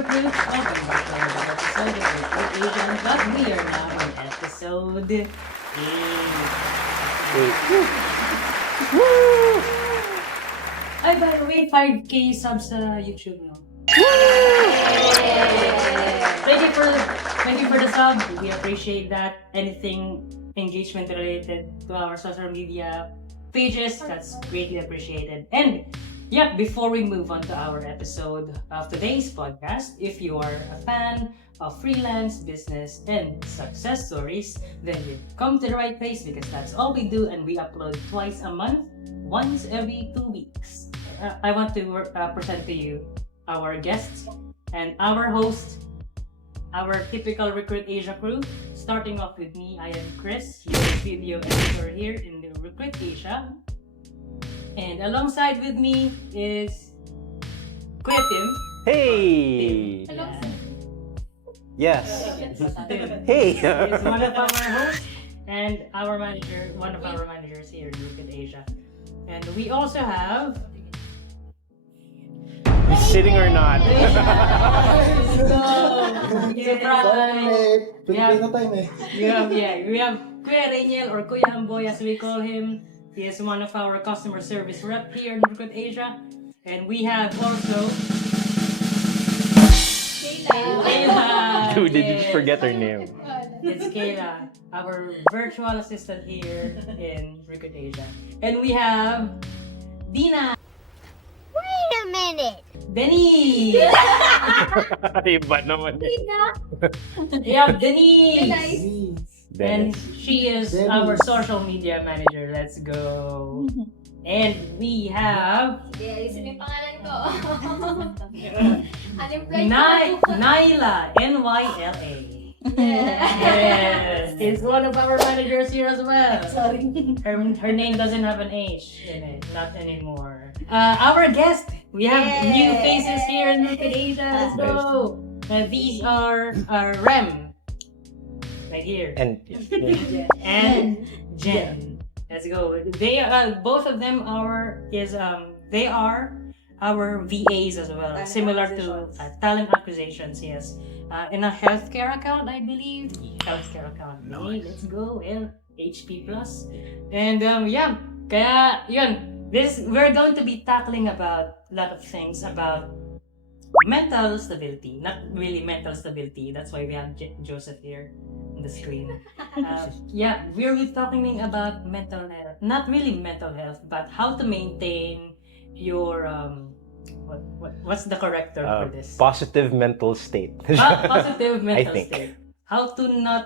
Rcruit. Welcome back to another episode of Rcruit Asian, but we are now in episode 8. Ay, by the way, 5K subs sa YouTube, no? Thank you for the sub. We appreciate that. Anything engagement related to our social media pages, that's greatly appreciated. And yeah, before we move on to our episode of today's podcast, if you are a fan of freelance, business, and success stories, then you've come to the right place because that's all we do, and we upload twice a month, once every 2 weeks. I want to present to you our guests and our host, our typical Rcruit Asia crew. Starting off with me, I am Chris, your video editor here in the Rcruit Asia. And alongside with me is Kuya Tim. Hey! Hello. Yes. Hey! Hey! He's one of our hosts and our manager, one of our managers here in Rcruit Asia. And we also have... He's sitting or not? Surprise! Filipino time eh. We have Kuya Reniel, or Kuya Amboy as we call him. He is one of our customer service rep here in Rcruit Asia. And we have also Kayla. Dude, did you forget her name? It's Kayla, our virtual assistant here in Rcruit Asia. And we have Dina. Wait a minute. Denise! Iba naman. We have Denise! And she is our social media manager. Let's go. And we have Ayusin yung pangalan ko. Unemployed Nyla, N-Y-L-A. Yes, it's one of our managers here as well. Her name doesn't have an H in it, not anymore. Our guest, we have new faces here in Rcruit Asia. Let's go. These are Rem, right here, And and Jen. Let's go. They both of them are our VAs as well, similar to talent acquisitions. Yes, in a healthcare account, I believe. Healthcare account. Nice. Let's go. HP plus. And yeah, kaya yun. We're going to be tackling about a lot of things about mental stability. Not really mental stability. That's why we have Joseph here on the screen. Yeah, we're talking about mental health. Not really mental health, but how to maintain your what's the correct term for this? positive mental state. Positive mental I think. state. How to not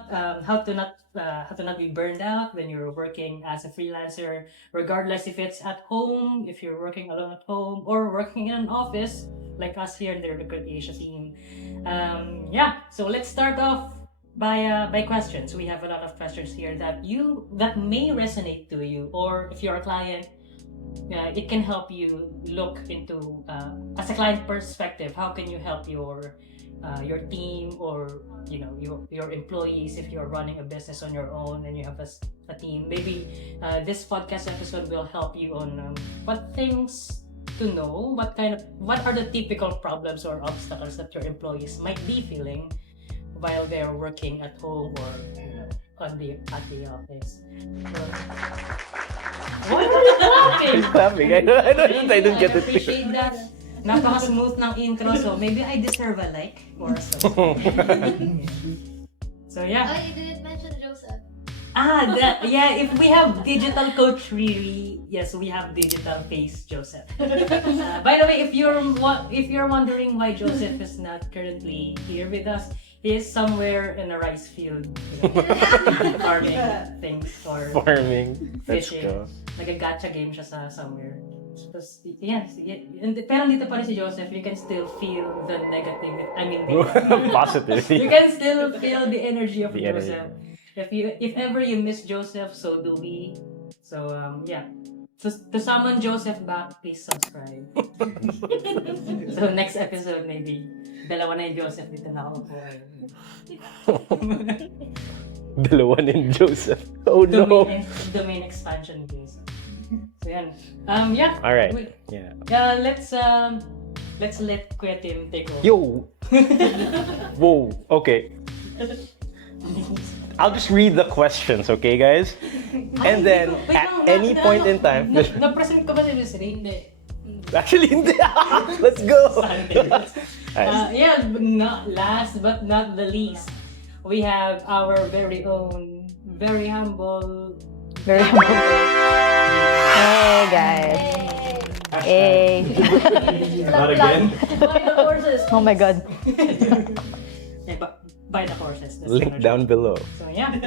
be burned out when you're working as a freelancer, regardless if it's at home, if you're working alone at home, or working in an office like us here in the Rcruit Asia team. Yeah, so let's start off by questions. We have a lot of questions here that may resonate to you, or if you're a client, it can help you look into as a client perspective. How can you help your team, or your employees if you're running a business on your own and you have a team? Maybe this podcast episode will help you on what things to know, what are the typical problems or obstacles that your employees might be feeling while they're working at home or at the office. What are you laughing? He's laughing. I don't get it. I appreciate that. Napaka-smooth ng intro, so maybe I deserve a like or so. So yeah. Oh, you didn't mention Joseph. If we have digital coach Riri, yes, we have digital face Joseph. By the way, if you're wondering why Joseph is not currently here with us, he is somewhere in a rice field, farming things or Farming. Let's fishing. go. Nag-gacha game siya somewhere. Tapos, yes, pero dito pa rin si Joseph, you can still feel the negative, Positivity. you can still feel the energy of The energy. Joseph. If ever you miss Joseph, so do we. So yeah, to summon Joseph back, please subscribe. So next episode maybe dalawa na yung Joseph dito na ako po. Dalawa ni Joseph. Oh no. Domain expansion case. So yan. Yeah. All right. Wait. Yeah. Let's let Kuya Tim take over. Yo, Whoa. Okay. I'll just read the questions, okay, guys? And then at any point in time, Na-present ko ba si Miss Ray? Hindi. actually, hindi. Let's go. Yeah, but not last but not the least, we have our very own, very humble. Very humble. Hey, guys. Hey. Not again. Buy the courses. Oh my God. Yeah, buy the courses. That's Link down below. So yeah,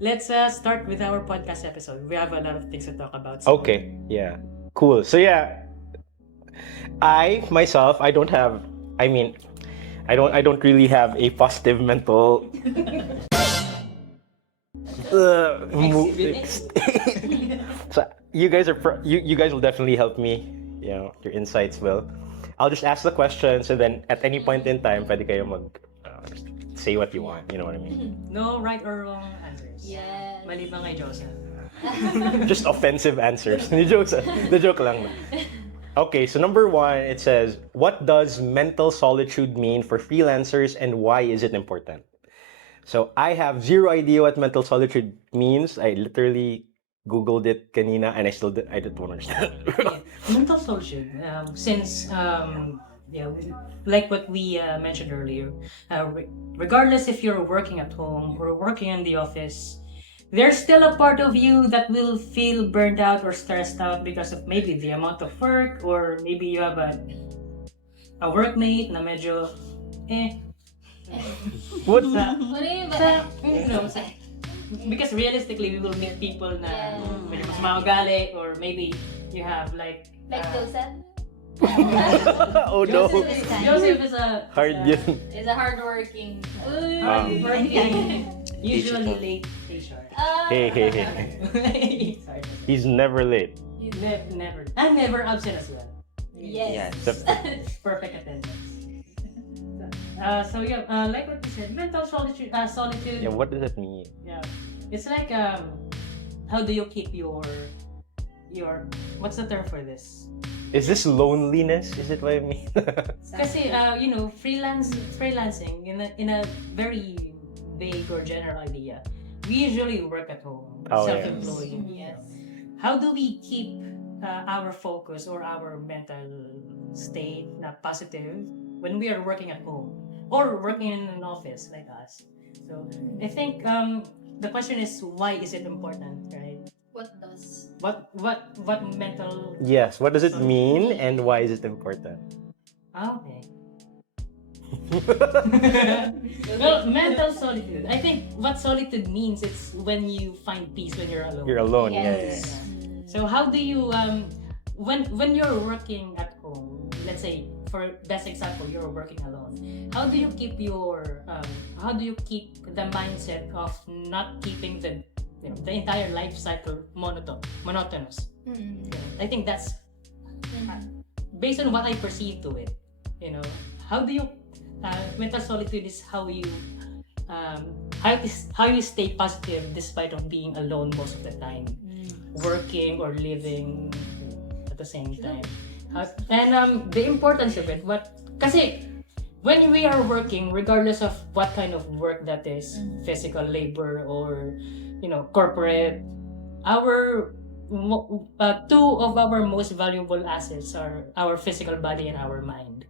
let's start with our podcast episode. We have a lot of things to talk about. So. Okay. Yeah. Cool. So yeah, I myself, I don't really have a positive mental so you guys you guys will definitely help me. You know, your insights will. I'll just ask the questions, and then at any point in time, pwede kayo say what you want. You know what I mean? No right or wrong answers. Yes. Maliban kay Joseph. Just offensive answers. The joke lang. Okay, so number 1, it says, what does mental solitude mean for freelancers and why is it important? So I have zero idea what mental solitude means. I literally Googled it kanina and I didn't understand. Mental solitude, since yeah, like what we mentioned earlier, regardless if you're working at home or working in the office, there's still a part of you that will feel burned out or stressed out because of maybe the amount of work, or maybe you have a workmate na medyo What's Ano yun ba? because realistically we will meet people na medyo mas maugali, or maybe you have like Like Joseph? Oh no. Joseph is a Is a hardworking. usually late HR. Hey. Sorry. He's never late. Never. And never absent as well. Yes. Perfect attendance. So yeah, like what you said, mental solitude. Solitude. Yeah, what does that mean? Yeah, it's like how do you keep your what's the term for this? Is this loneliness? Is it what I mean? Kasi you know, freelancing in a very vague or general idea. We usually work at home, self-employed. Yes. How do we keep our focus or our mental state na positive when we are working at home or working in an office like us? So I think the question is, why is it important, right? What does? What mental? Yes, what does it mean and why is it important? Okay. Well, mental solitude. I think what solitude means, it's when you find peace when you're alone. You're alone, Yes. yeah. So how do you when you're working at home, let's say for best example, you're working alone. How do you keep the mindset of not keeping the entire life cycle monotonous? I think that's based on what I perceive to it. You know, how do you mental solitude is how you stay positive despite of being alone most of the time, working or living at the same time. And the importance of it, kasi when we are working, regardless of what kind of work that is, physical labor or corporate, our two of our most valuable assets are our physical body and our mind.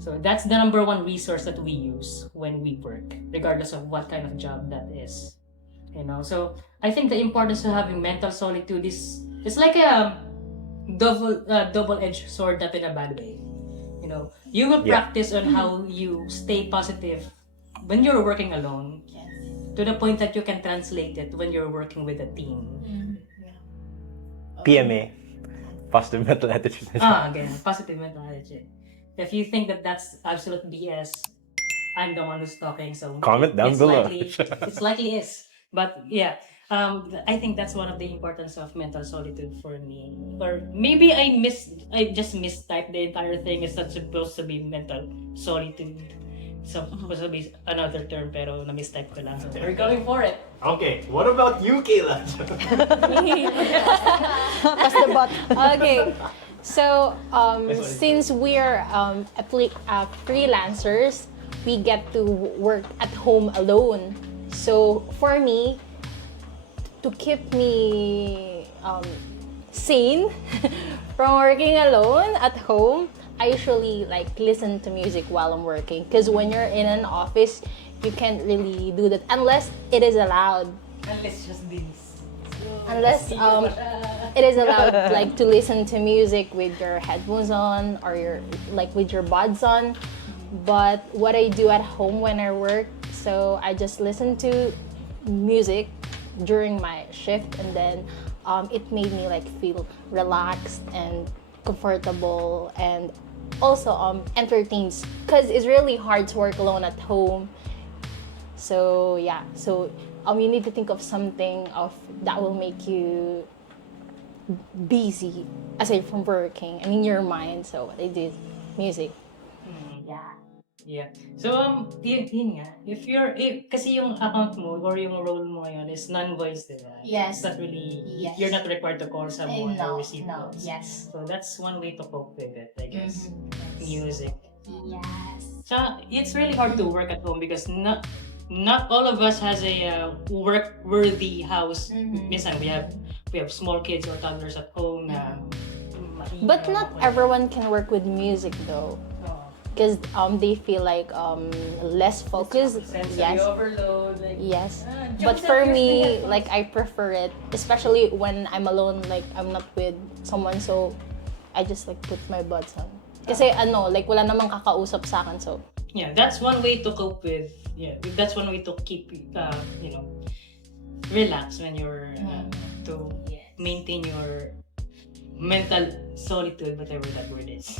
So that's the number one resource that we use when we work, regardless of what kind of job that is. So I think the importance of having mental solitude is, it's like a double-edged sword, not in a bad way. You will practice on how you stay positive when you're working alone, to the point that you can translate it when you're working with a team. PMA, positive mental attitude. Again, positive mental attitude. If you think that that's absolute BS, I'm the one who's talking, so Comment down below. It's likely is. But yeah, I think that's one of the importance of mental solitude for me. Or maybe I just mistyped the entire thing. It's not supposed to be mental solitude. It's supposed to be another term, pero na-mistype ko lang. So we're going for it. Okay, what about you, Kayla? Pass the bot. Okay. So, since we're freelancers, we get to work at home alone. So, for me, to keep me sane from working alone at home, I usually like listen to music while I'm working. Because when you're in an office, you can't really do that unless it is allowed. Unless just this. Unless it is allowed like to listen to music with your headphones on or your like with your buds on. But what I do at home when I work, so I just listen to music during my shift, and then it made me like feel relaxed and comfortable, and also entertained, because it's really hard to work alone at home. So yeah, so you need to think of something that will make you busy aside from working and in your mind. So what I did, music. Yeah. Yeah. So, yun nga. Kasi yung account mo or yung role mo ngayon is non-voice, diba? Yes. It's not really, Yes. you're not required to call someone or No, receive no, calls. yes. So, that's one way to cope with it, I guess. Mhm. Music. Yes. So, it's really hard to work at home because not all of us has a work-worthy house. Minsan, we have small kids or toddlers at home na But not everyone can work with music though, because they feel like less focused. Sensory Yes. overload. Like, Yes. jump But set for your me, headphones. like I prefer it, especially when I'm alone, like I'm not with someone, so I just like put my buds on. Kasi like wala namang kakausap sa akin, so yeah, that's one way to cope with. Yeah, that's one way to keep relax when you're to maintain your mental solitude, whatever that word is.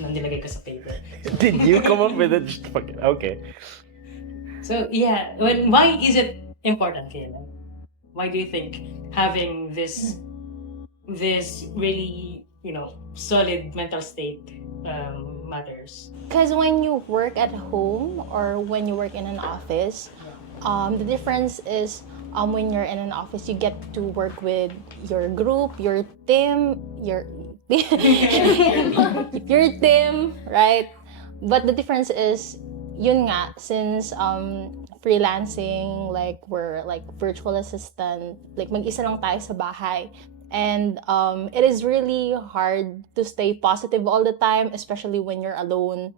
Nandilagay ko sa paper. Did you come up with it? Just fucking okay. So yeah, why is it important, Kayla? Why do you think having this really solid mental state matters? because when you work at home or when you work in an office, the difference is when you're in an office, you get to work with your group, your team, your your team, right? But the difference is, yun nga, since freelancing, like we're like virtual assistant, like mag-isa lang tayo sa bahay. And it is really hard to stay positive all the time, especially when you're alone.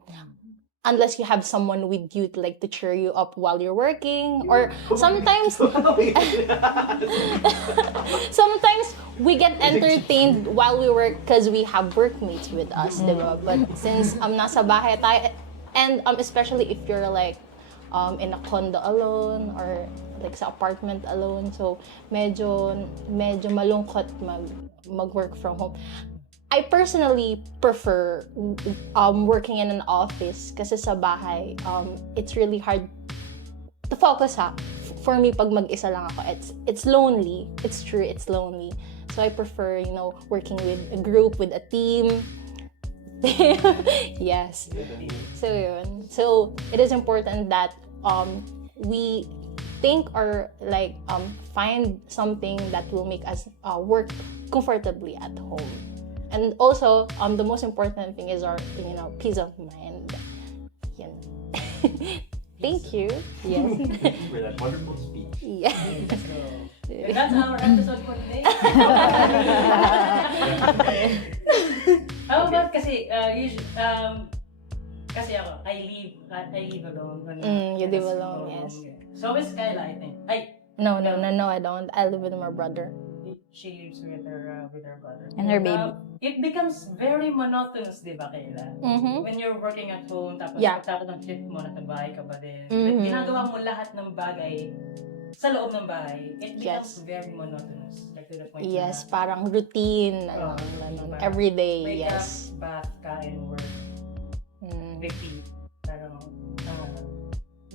Unless you have someone with you to like to cheer you up while you're working, or sometimes sometimes we get entertained while we work because we have workmates with us, diba? But since nasa bahay tayo, and especially if you're like in a condo alone or like sa apartment alone, so medyo malungkot mag-work from home. I personally prefer working in an office kasi sa bahay, it's really hard to focus for me pag mag-isa lang ako. It's lonely. It's true, it's lonely. So I prefer, working with a group, with a team. Yes. So yun. So it is important that we think or like find something that will make us work comfortably at home. And also, the most important thing is our, peace of mind. Yan. Thank you. Yes. For that wonderful speech. Yeah. And that's our episode for today. How about kasi kasi ako, I live alone. You live alone, yes. So is Kayla, I think. No, I don't. I live with my brother. She lives with her brother. And her baby. It becomes very monotonous, di ba, Kayla? Mm-hmm. When you're working at home, tapos Yeah. pagtapos ng shift mo, nasa bahay ka ba din? Mhm. Ginagawa mo lahat ng bagay sa loob ng bahay. It becomes Yes. very monotonous. Like to the point Yes, na parang routine. diba? Every day, wake yes. up, bath, kain, work, repeat. Medyo,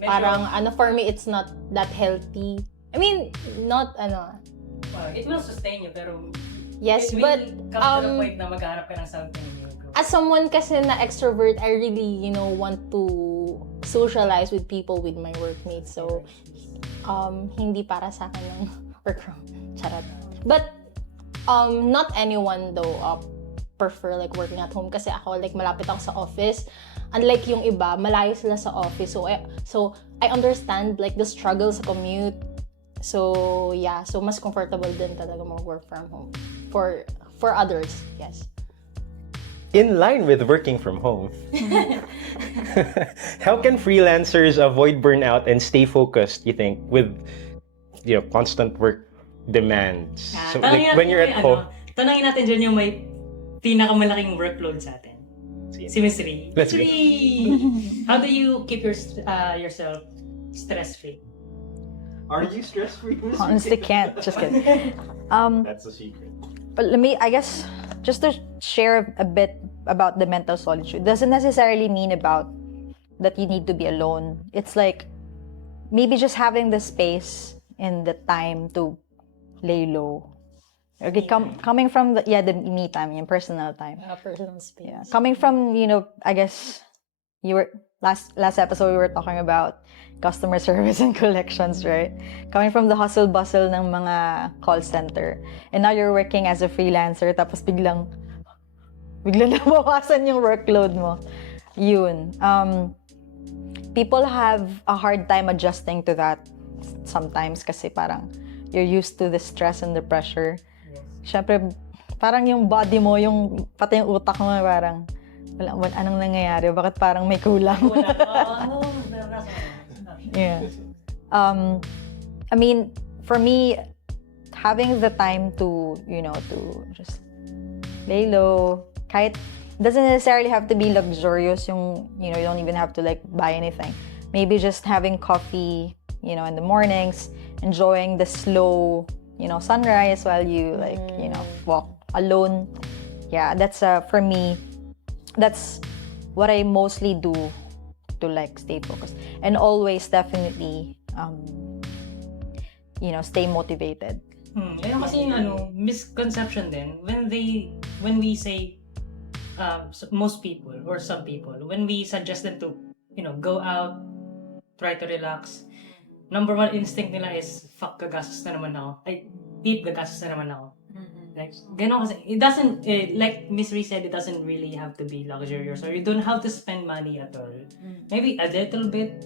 Parang, for me, it's not that healthy. I mean, not, it will sustain you, pero yes, it will but, come to the point na maghanap ka ng something new. as someone kasi na extrovert, I really, want to socialize with people, with my workmates. So, hindi para sa akin yung work from. Charot. But, not anyone though, prefer like working at home kasi ako like malapit ako sa office. Unlike yung iba, malayo sila sa office. So I understand like the struggle sa commute. So yeah, so mas comfortable din talaga mag-work from home for others, yes. In line with working from home, how can freelancers avoid burnout and stay focused, you think, with constant work demands? So like when you're at home, tanongin natin dyan yung may pinakamalaking workload sa atin. Si Miss Ree. Let's go. How do you keep yourself stress-free? Are you stress-free? Honestly, can't. Just kidding. That's the secret. But I guess, just to share a bit about the mental solitude, doesn't necessarily mean about that you need to be alone. It's like maybe just having the space and the time to lay low. Okay, coming from the me time, yung personal time. Personal space. Yeah, coming from I guess you were last episode we were talking about customer service and collections, right? Coming from the hustle bustle ng mga call center, and now you're working as a freelancer, tapos biglang nabawasan yung workload mo. Yun. People have a hard time adjusting to that sometimes kasi parang you're used to the stress and the pressure. Siyempre, parang yung body mo, pati yung utak mo, parang anong nangyayari? Bakit parang may kulang? Yeah. I mean, for me, having the time to, to just lay low, kahit doesn't necessarily have to be luxurious, you don't even have to like buy anything. Maybe just having coffee, in the mornings, enjoying the slow, sunrise while you walk alone. Yeah, that's for me, that's what I mostly do to like stay focused and always definitely stay motivated. Yan kasi yung misconception din when we say most people or some people, when we suggest them to go out, try to relax, number one instinct nila is fuck, gagastos na naman ako, gagastos na naman ako. Like, gano'n kasi, it doesn't, like Miss Ree said, it doesn't really have to be luxurious or you don't have to spend money at all. Maybe a little bit,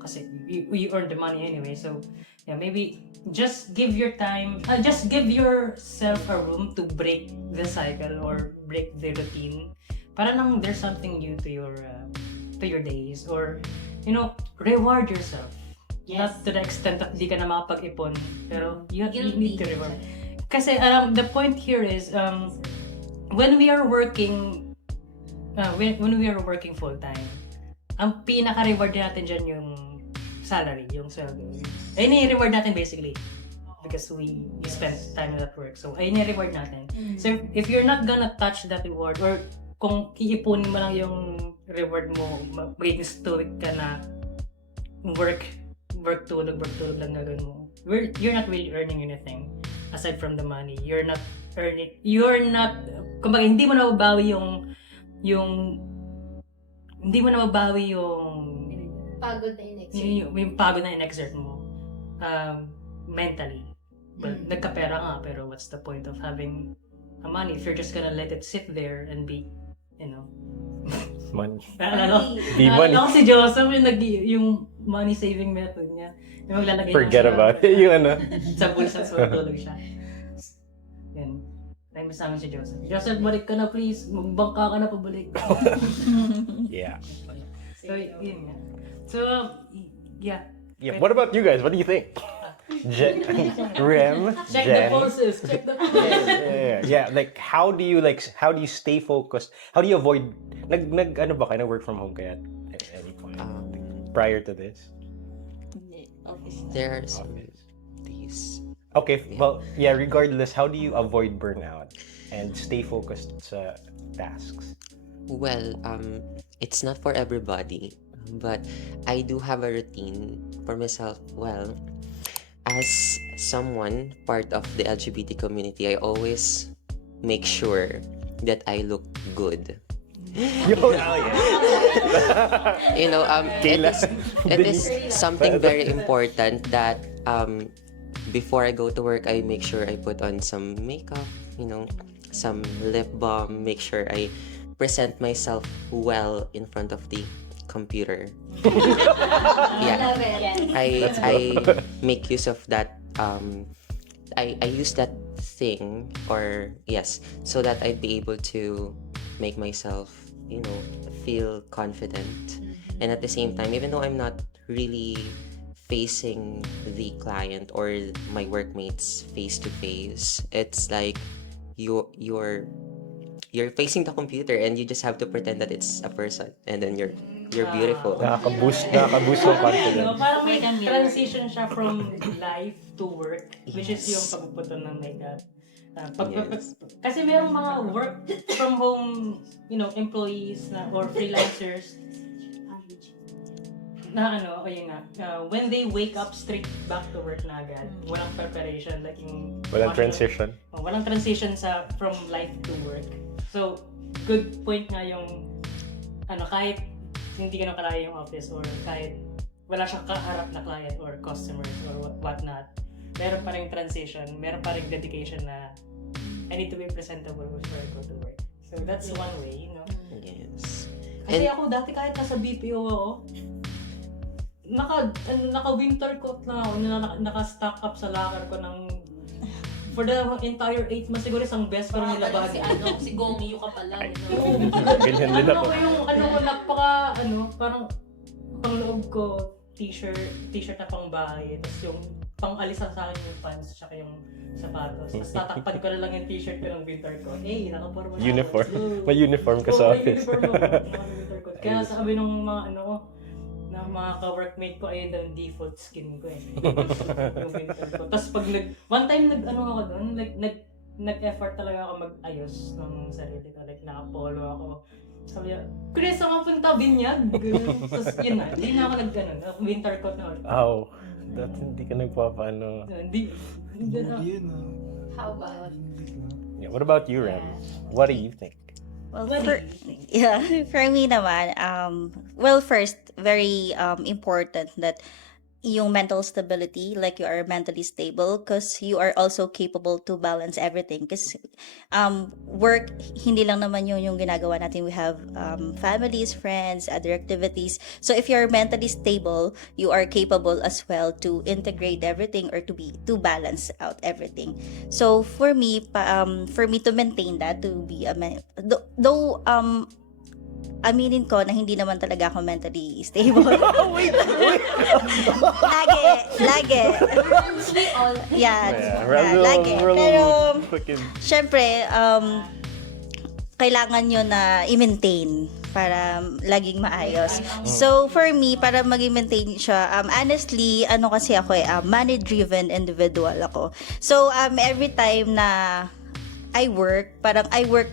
kasi you earn the money anyway. So, yeah, maybe just give your time, just give yourself a room to break the cycle or break the routine. Para lang there's something new to your days or, reward yourself. Yes. Not to the extent that di ka na makapag-ipon, pero you need to reward. Kasi the point here is when we are working full time, ang pinaka-reward natin dyan yung salary, yung sweldo. Ayun yung reward natin basically because we spent time at work. So ayun yung reward natin. So if you're not gonna touch that reward or kung iipunin mo lang yung reward mo, magiging stoic ka na work tulog lang gagawin mo. You're not really earning anything. Aside from the money, kumbaga hindi mo nababawi yung Pagod na in-exert. yung pagod na in-exert mo mentally. Well, nagkapera nga, pero what's the point of having a money if you're just gonna let it sit there and be, Money. Be money. Ako si Joseph, yung money saving method niya. Yung maglalagay Forget lang about it. Yung sa bulsa, so tulog siya. Yan. Naimbis namin si Joseph. Joseph, balik ka na please. Magbangka ka na pabalik. Yeah. So, yun nga. So, yeah. Yeah. What about you guys? What do you think? Rem, Check Jen. the pulses. Check the pulses. Yeah. Like, how do you stay focused? How do you avoid? Ano ba kayo? Work from home kaya at any point prior to this? There are some these. Okay, well, yeah, regardless, how do you avoid burnout and stay focused sa tasks? Well, it's not for everybody, but I do have a routine for myself. Well, as someone part of the LGBT community, I always make sure that I look good. Oh, yeah. It is something very important that before I go to work, I make sure I put on some makeup, some lip balm, make sure I present myself well in front of the computer. Yeah. Love it. Yes. I make use of that I use that thing, or yes, so that I'd be able to make myself, feel confident. And at the same time, even though I'm not really facing the client or my workmates face to face, it's like you're facing the computer and you just have to pretend that it's a person, and then you're beautiful. Nakaka-boost ng confidence. Parang may transition siya from life to work, which is yung Yes. pagpuputo ng makeup. Yes. Kasi merong mga work from home, employees or freelancers na when they wake up straight back to work na agad, walang preparation, like yung Walang transition. walang transition from life to work. So, good point nga yung kahit hindi ganun kalaya yung office or kahit wala siyang kaharap na client or customers or whatnot, meron pa rin transition, meron pa rin dedication na I need to be presentable before I go to work. So that's one way, Yes. Kasi ako dati kahit nasa BPO ako, naka-winter coat lang ako, naka-stock up sa locker ko ng for the entire 8 months, siguro isang best ko lang nilabas. Si Gomi, yung ka pala. Ganyan din ako. Parang pangloob ko, t-shirt na pang bahay, tapos yung pang-alis sa akin yung pants, tsaka yung sapatos. Tapos tatakpan ko na lang yung t-shirt ko ng winter coat. Naka-formal ako. Uniform. Let's go. May uniform ka sa May office. uniform ako. Naka-winter coat. Kaya sabi nung na mga ka-workmate ko, ayun daw yung default skin ko yung winter coat. Tapos pag one time ako doon, nag-effort talaga ako mag-ayos ng sarili ko. Like, naka-polo ako. Sabi niya, Chris, ako punta, binyag. Tapos yun na, hindi na ako winter coat na ulit. Ow. Dati hindi ka nagpapaano. Hindi na. How about? Yeah, what about you, Ren? What do you think? Well, What for, do you think? yeah, for me naman, first, very important that yung mental stability, like you are mentally stable, because you are also capable to balance everything. Because work, hindi lang naman yun yung ginagawa natin. We have families, friends, other activities. So if you're mentally stable, you are capable as well to integrate everything or to balance out everything. So for me, to maintain that, to be though aminin ko na hindi naman talaga ako mentally stable. Lagi. Yeah, lagi. Pero, syempre, kailangan nyo na i-maintain para laging maayos. So, for me, para maging maintain siya, honestly, kasi ako money-driven individual ako. So, every time na I work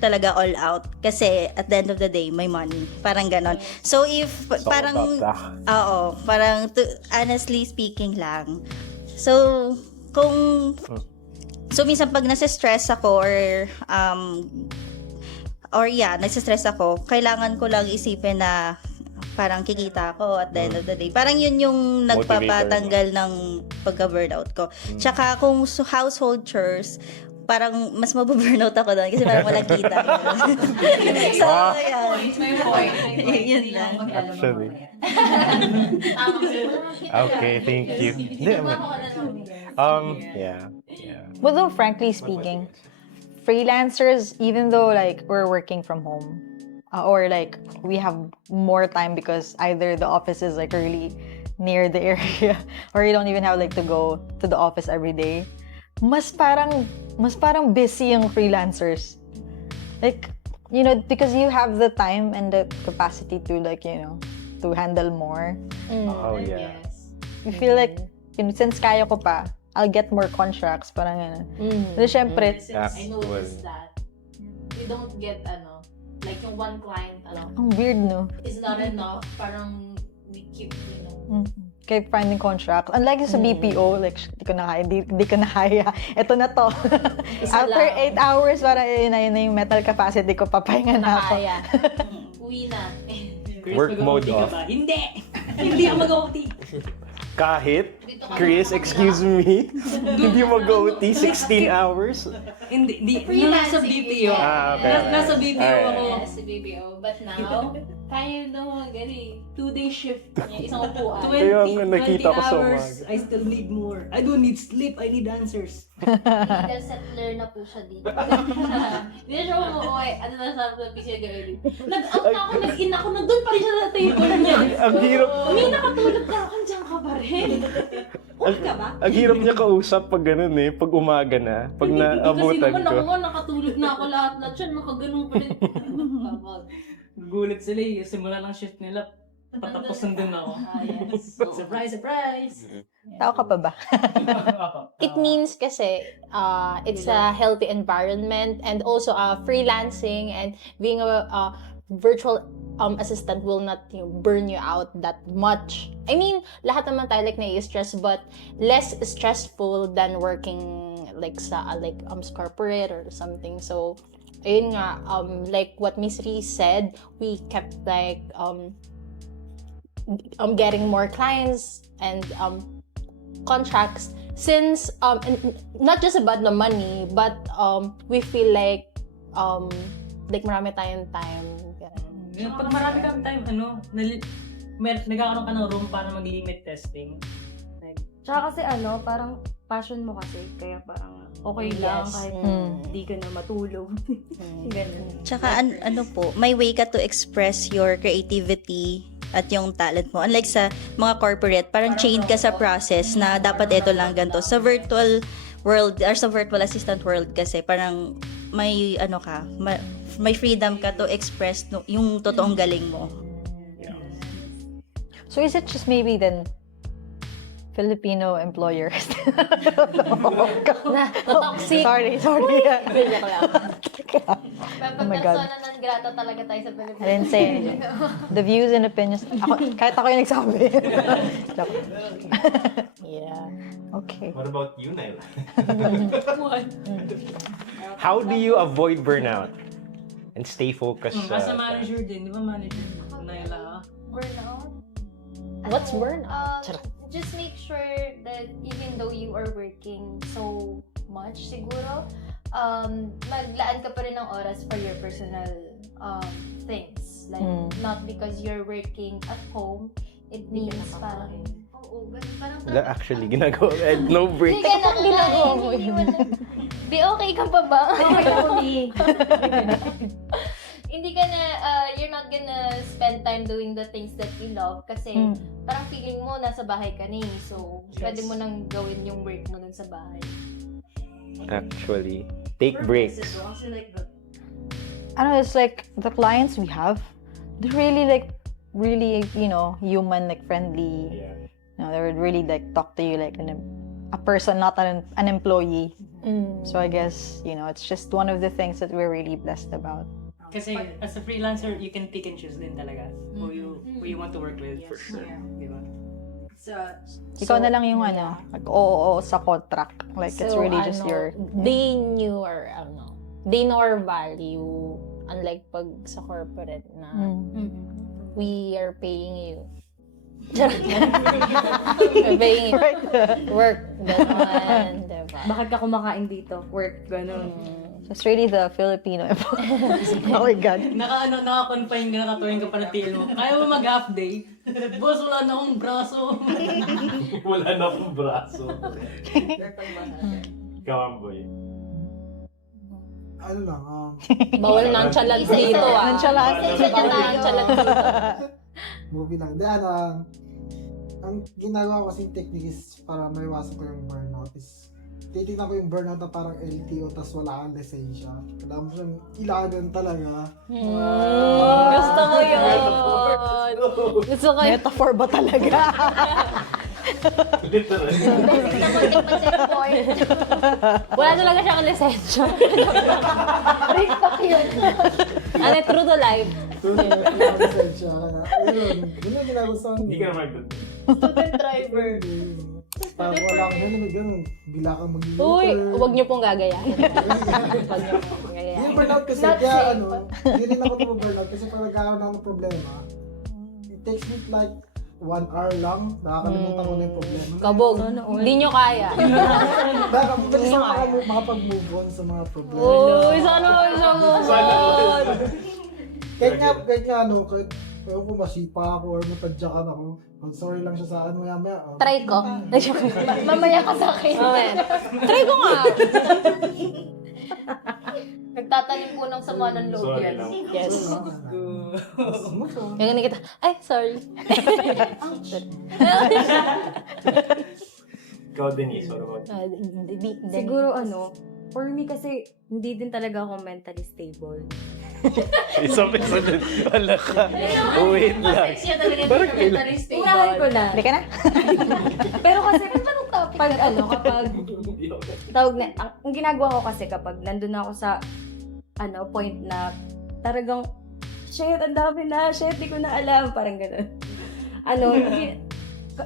talaga all out kasi at the end of the day, may money. Parang ganon. So if honestly speaking lang. So minsan pag nasa-stress ako nasa-stress ako, kailangan ko lang isipin na parang kikita ako at the end of the day. Parang yun yung nagpapatanggal ng pagka-burnout ko. Tsaka kung household chores, parang mas mababurnout ako doon kasi parang walang kita. So, May point. Yun lang. Actually. Okay, thank you. Yeah. But though, frankly speaking, freelancers, even though like we're working from home, or like we have more time because either the office is like really near the area, or you don't even have like to go to the office every day, mas parang busy yung freelancers. Like, because you have the time and the capacity to like, to handle more. Oh, yeah. You feel like, since kaya ko pa, I'll get more contracts, parang gano'n. So, syempre, I noticed that we don't get like yung one client ang weird, no? is not enough. Parang we keep, Kaya finding contracts. Unlike sa BPO, like, di ko na kaya. Ito na to. After 8 hours, parang yun na yung mental capacity ko, papahinga na ako. kaya. Uwi na. Work mode off. Hindi! Hindi ako mag-OT! Kahit, Chris, excuse me, hindi mag-OT 16 hours? Hindi, nung nasa Freelancing, BPO. Okay. Nasa BPO Alright. ako. Yes, si BBO. But now, kaya na mga gani. 2-day shift. Isang upuan. 20, Kaya nga, nakita 20 ko sa hours, umaga. I still need more. I don't need sleep, I need answers. Legal settler na po siya dito. Hindi na siya umuwi. Ano na sabi sa PC girl? Nag-out na ako, nag-in ako, nandun pa rin siya sa table niya. Ang hirap, May nakatulog ka, kandiyan ka pa rin. Okay ka ba? ang hirap niya kausap pag ganun eh, pag umaga na, pag Kasi naabutan naman ako ko. nga, nakatulog na ako lahat siya, nakaganon pa rin. Gulat sila eh, simula ng shift nila, patapos nandun ako. Yes. Surprise, surprise! Tao ka pa ba? It means kasi it's a healthy environment, and also freelancing and being a virtual assistant will not burn you out that much. I mean, lahat naman tayo like nai-stress, but less stressful than working like sa corporate or something. So ayun nga, like what Miss Ree said, we kept like getting more clients and contracts, since not just about the money, but we feel like marami tayong time. Yung pag marami kang time, nagkakaroon ka ng room para mag-limit testing. Like, Tsaka kasi parang passion mo kasi, kaya parang okay lang Yes. kahit hindi ka na matulog. Ganun. Tsaka ano po, may way ka to express your creativity at yung talent mo. Unlike sa mga corporate, parang chained ka sa process na dapat ito lang ganito. Sa virtual world or sa virtual assistant world kasi parang may may freedom ka to express yung totoong galing mo. So is it just maybe then Filipino employers? Toxic. Sorry. Joke lang. Oh my God. Persona non grata talaga tayo sa Pilipinas. I didn't say anything. The views and opinions. Kahit ako yung nagsabi. Joke. Yeah. Okay. What about you, Naila? How do you avoid burnout and stay focused? as a manager din, di ba manager? Naila, Burnout? What's burnout? Just make sure that even though you are working so much, siguro, maglaan ka pa rin ng oras for your personal things. Like, not because you're working at home, it means parang, oo, ganun, parang, Wala actually ginagawa. No break. hindi ka na ginagawa mo Be, okay ka pa ba? Okay ako, Lee. Hindi ka na, you're not gonna spend time doing the things that you love kasi parang feeling mo nasa bahay ka na eh. So, pwede mo nang gawin yung work mo dun sa bahay. Actually, take breaks. I know, it's like the clients we have, they're really human, like friendly. You know, they would really like talk to you like a person, not an employee. So I guess, it's just one of the things that we're really blessed about. kasi as a freelancer, you can pick and choose din talaga who you want to work with. For sure. Di ba? Ikaw na lang yung like, oo sa contract. Like, it's really just your... They knew or they know our value, unlike pag sa corporate na we are paying you. We're paying you. Work. Ganun, diba? Bakit ka kumakain dito? Work, ganun. So it's really the Filipino. Oh my God. Naka-confine ka, nakatuwing ka pa na tail mo. Kaya mo mag-half day? Boss, wala na akong braso. Wala na akong braso. Ikaw ang boy. Ano lang, Bawal nonchalant dito Nonchalant. Nonchalant dito. movie lang. Ang ginagawa ko kasing technique is para maiwasan ko yung burnout is titignan ko yung burnout na parang LTO tas wala kang lisensya. Kailangan mo siyang ilagan talaga. Gusto ko yun. Gusto ko yun. Metaphor ba talaga? Literally. Wala talaga siyang lisensya. True to life. Wala kang lisensya. Yun yung ginagawa sa akin. Hindi ka naman good. Student driver. Parang wala kang ganun. Bila kang mag-i-looper. Uy, huwag niyo pong gagayahin. Huwag niyo pong gagayahin. Yung burnout kasi, Not kaya safe. hindi rin ako burnout kasi pag nagkakaroon ako ng problema, it takes me like 1 hour lang, nakakalimutan ko na yung problema. Kabog. Hindi nyo kaya. Bilis ako makapag-move on sa mga problema. Uy, sana move on. Kahit nga, kahit ko masipa ako or matadyakan ako, sorry lang siya sa maya. Try ko. Mamaya ka sa akin. Try ko nga. Nagtatanim po ng sama ng loob Sorry yan. lang. Yes. Ganun kita. Ay, sorry. Ikaw, Denise, what about Siguro for me kasi, hindi din talaga ako mentally stable. Isang isa din. Wala ka. Wait lang. Parang kailan. Unahan ko na. Hindi ka na? Pero kasi, kapag tawag na, ang ginagawa ko kasi kapag nandun ako sa, point na, talagang, shit, ang dami na, shit, di ko na alam, parang gano'n.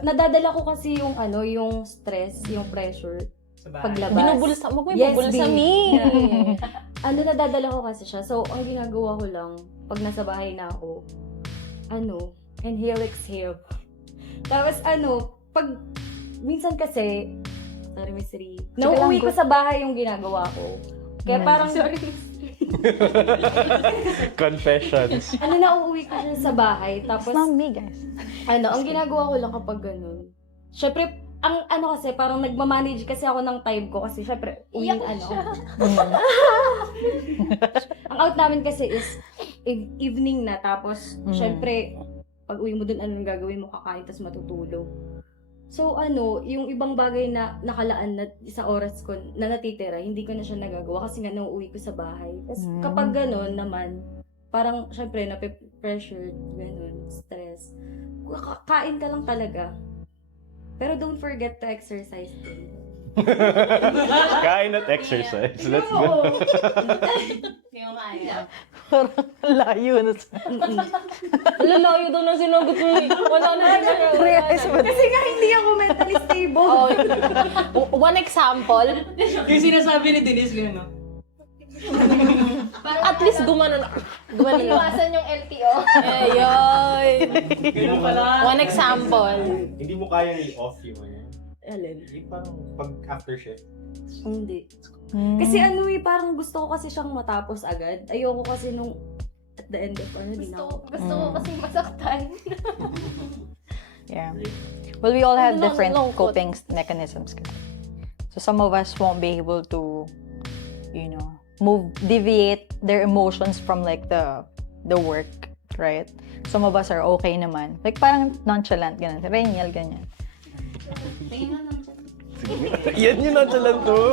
Nadadala ko kasi yung, yung stress, yung pressure, paglabas. Binubulsa mo ko yung Yes, bubulsa B. me. Nadadala ko kasi siya. So, ang ginagawa ko lang, pag nasa bahay na ako, inhale, exhale. Tapos pag, minsan kasi, sorry, Miss Ri, nauuwi ko sa bahay yung ginagawa ko. Kaya parang, Confessions. nauuwi ko siya sa bahay. Tapos, It's not me, guys. ang ginagawa ko lang kapag ganun, syempre, ang kasi, parang nagmamanage kasi ako ng time ko kasi syempre, ang out namin kasi is evening na, tapos syempre, pag uwi mo dun, anong gagawin mo, kakain, tapos matutulog. So yung ibang bagay na nakalaan na sa oras ko na natitira, hindi ko na siya nagagawa kasi nga nauuwi ko sa bahay. Tapos kapag ganun naman, parang syempre, nape-pressured, ganun, stress. Kain ka lang talaga. Pero don't forget to exercise din. Kain at exercise. Let's go. Hindi mo kaya. Layo na sa... Lalayo daw na sinagot mo. Wala na Kasi nga hindi ako mentally stable. One example, Yung sinasabi ni Denise, gano'n, no? at least gumanon. Iwasan yung LTO. Ayoy. Ganun pala. One example. Hindi mo kaya i-off yung Alin? Yung parang pag after shift. Hindi. Kasi parang gusto ko kasi siyang matapos agad. Ayoko kasi nung at the end of di na ako. Gusto ko kasi masaktan. Yeah. Well, we all have Ano, different lungkot. coping mechanisms. Kasi. So some of us won't be able to, deviate their emotions from like the work, right? Some of us are okay naman. Like parang nonchalant, ganun. Renial, ganyan. Yan yung nonchalant to.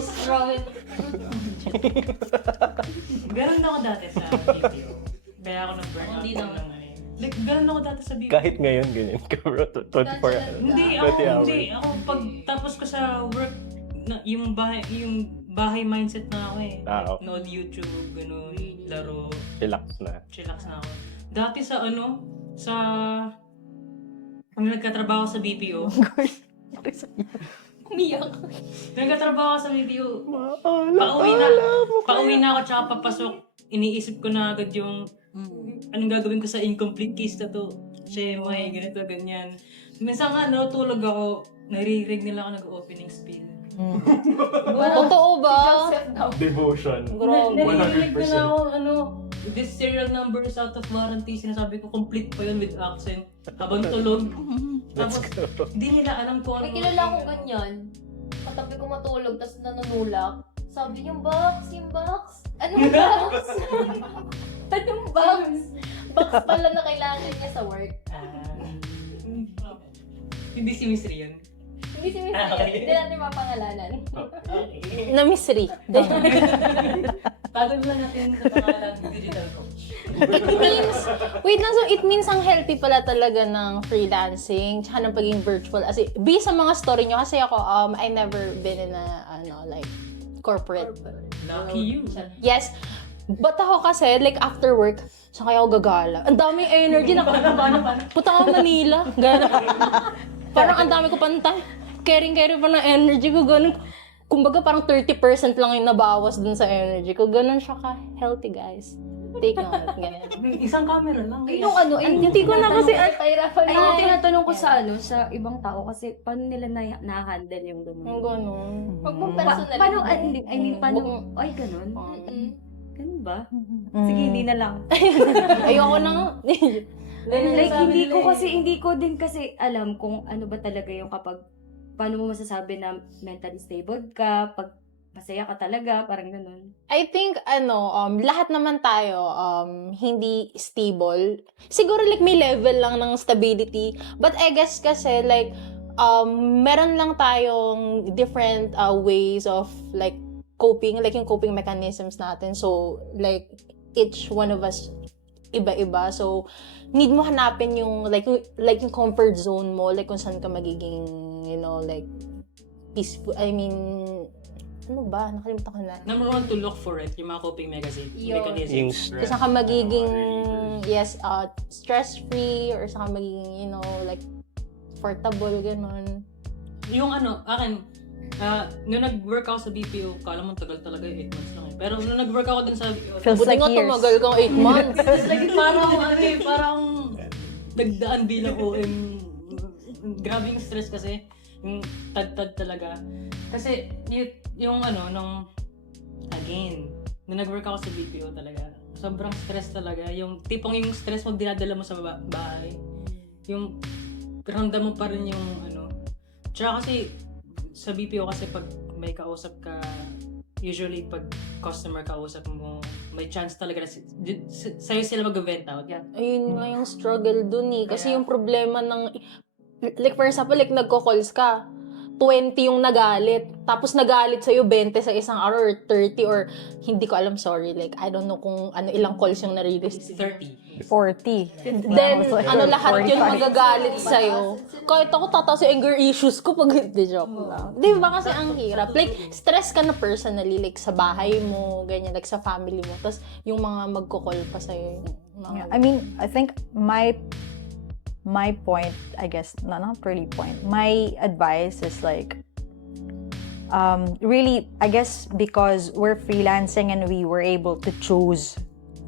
Ganun ako dati sa BPO. Kaya ako nag-burnout. Hindi naman. Like, ganun ako dati sa BPO. Kahit ngayon, ganyan ka bro. 24 hours. Hindi 20 hours. Ako pag tapos ko sa work, yung bahay mindset na ako eh. Okay. Nood YouTube, ganun, laro, Relax na. chillax na ako. Dati sa kung nagkatrabaho sa BPO, Umiyak. nagkatrabaho ako sa BPO, pauwi na ako tsaka papasok, iniisip ko na agad yung anong gagawin ko sa incomplete case na to. Siya may ganito, ganyan. Minsan nga, natulog ako, naririnig nila ako nag-opening spiel. Totoo ba? Devotion. Naririnig 100%. na ako, this serial numbers out of warranty, sinasabi ko complete pa yun with accent. Habang tulog. Tapos, hindi nila alam kung ano. May kilala akong ganyan. Katabi ko matulog, tapos nanunulak. Sabi, yung box. Anong box? Anong box? Box pala na kailangan niya sa work. Hindi si Miss Rian. Hindi si Miss Ria. Hindi natin mapangalanan. Na mystery. Tagod lang natin sa pangalan digital coach. It means, wait lang, so it means ang healthy pala talaga ng freelancing, tsaka ng pagiging virtual. As based sa mga story nyo, kasi ako, I never been in a, like, corporate. Lucky you. Yes. But ako kasi, like, after work, saan kaya ako gagala? Ang daming energy na puta ako Manila. Gano'n. Parang ang dami ko pantay. Caring pa ng energy ko. Gano'n. Kumbaga parang 30% lang yung nabawas dun sa energy ko. Gano'n siya ka-healthy, guys. take note, ganyan. Isang camera lang. Yung ano, Hindi ko na kasi, Pahirapan ay, na. yung tinatanong ko sa ibang tao kasi paano nila na-handle yung yung ganun. ganun. Huwag mong personal. Paano, I mean, paano, ay, ganun? Mm-mm. Ganun ba? Sige, hindi na lang. Ayoko na nga. Like, sabi hindi nila ko eh. kasi, hindi ko din kasi alam kung ano ba talaga yung kapag, paano mo masasabi na mentally stable ka, pag masaya ka talaga, parang ganun. I think, lahat naman tayo, hindi stable. Siguro, like, may level lang ng stability. But I guess kasi, like, meron lang tayong different ways of, like, coping, like, yung coping mechanisms natin. So, like, each one of us, iba-iba. So, need mo hanapin yung, like yung comfort zone mo, like, kung saan ka magiging, like, peaceful, I mean, ano ba? Nakalimutan ko na. Number one to look for it, yung mga coping mechanisms. Yung Kung saan ka magiging, stress-free, or saan ka magiging, like, comfortable, gano'n. Yung akin, nung nag-work ako sa BPO, kala mo tagal talaga 8 months lang eh. Pero nung nag-work ako din sa Feels Buti like nga years. tumagal kang 8 months. like, parang nagdaan bilang OM. Grabe yung stress kasi, yung tad-tad talaga. Kasi, yung nung nag-work ako sa BPO talaga, sobrang stress talaga. Yung tipong yung stress mo dinadala mo sa bahay. Yung ramdam mo pa rin yung Tsaka kasi, sa BPO kasi pag may kausap ka, usually pag customer kausap mo, may chance talaga na sa'yo sila mag-vent out. Yeah. Ayun nga yung struggle dun eh. Kasi yung problema ng, like for example, like nagko-calls ka, 20 yung nagalit. Tapos nagalit sa'yo 20 sa isang araw or 30 or hindi ko alam, sorry. Like, I don't know kung ilang calls yung nare-receive. 30. 40. Then, like, lahat yun 45. magagalit sa'yo. Kahit ako tataas yung anger issues ko pag hindi joke lang. Di ba kasi ang hirap? Like, stress ka na personally, like sa bahay mo, ganyan, like sa family mo. Tapos yung mga magko-call pa sa'yo. Yeah, I mean, I think my point, I guess, not really point. My advice is like, really, I guess because we're freelancing and we were able to choose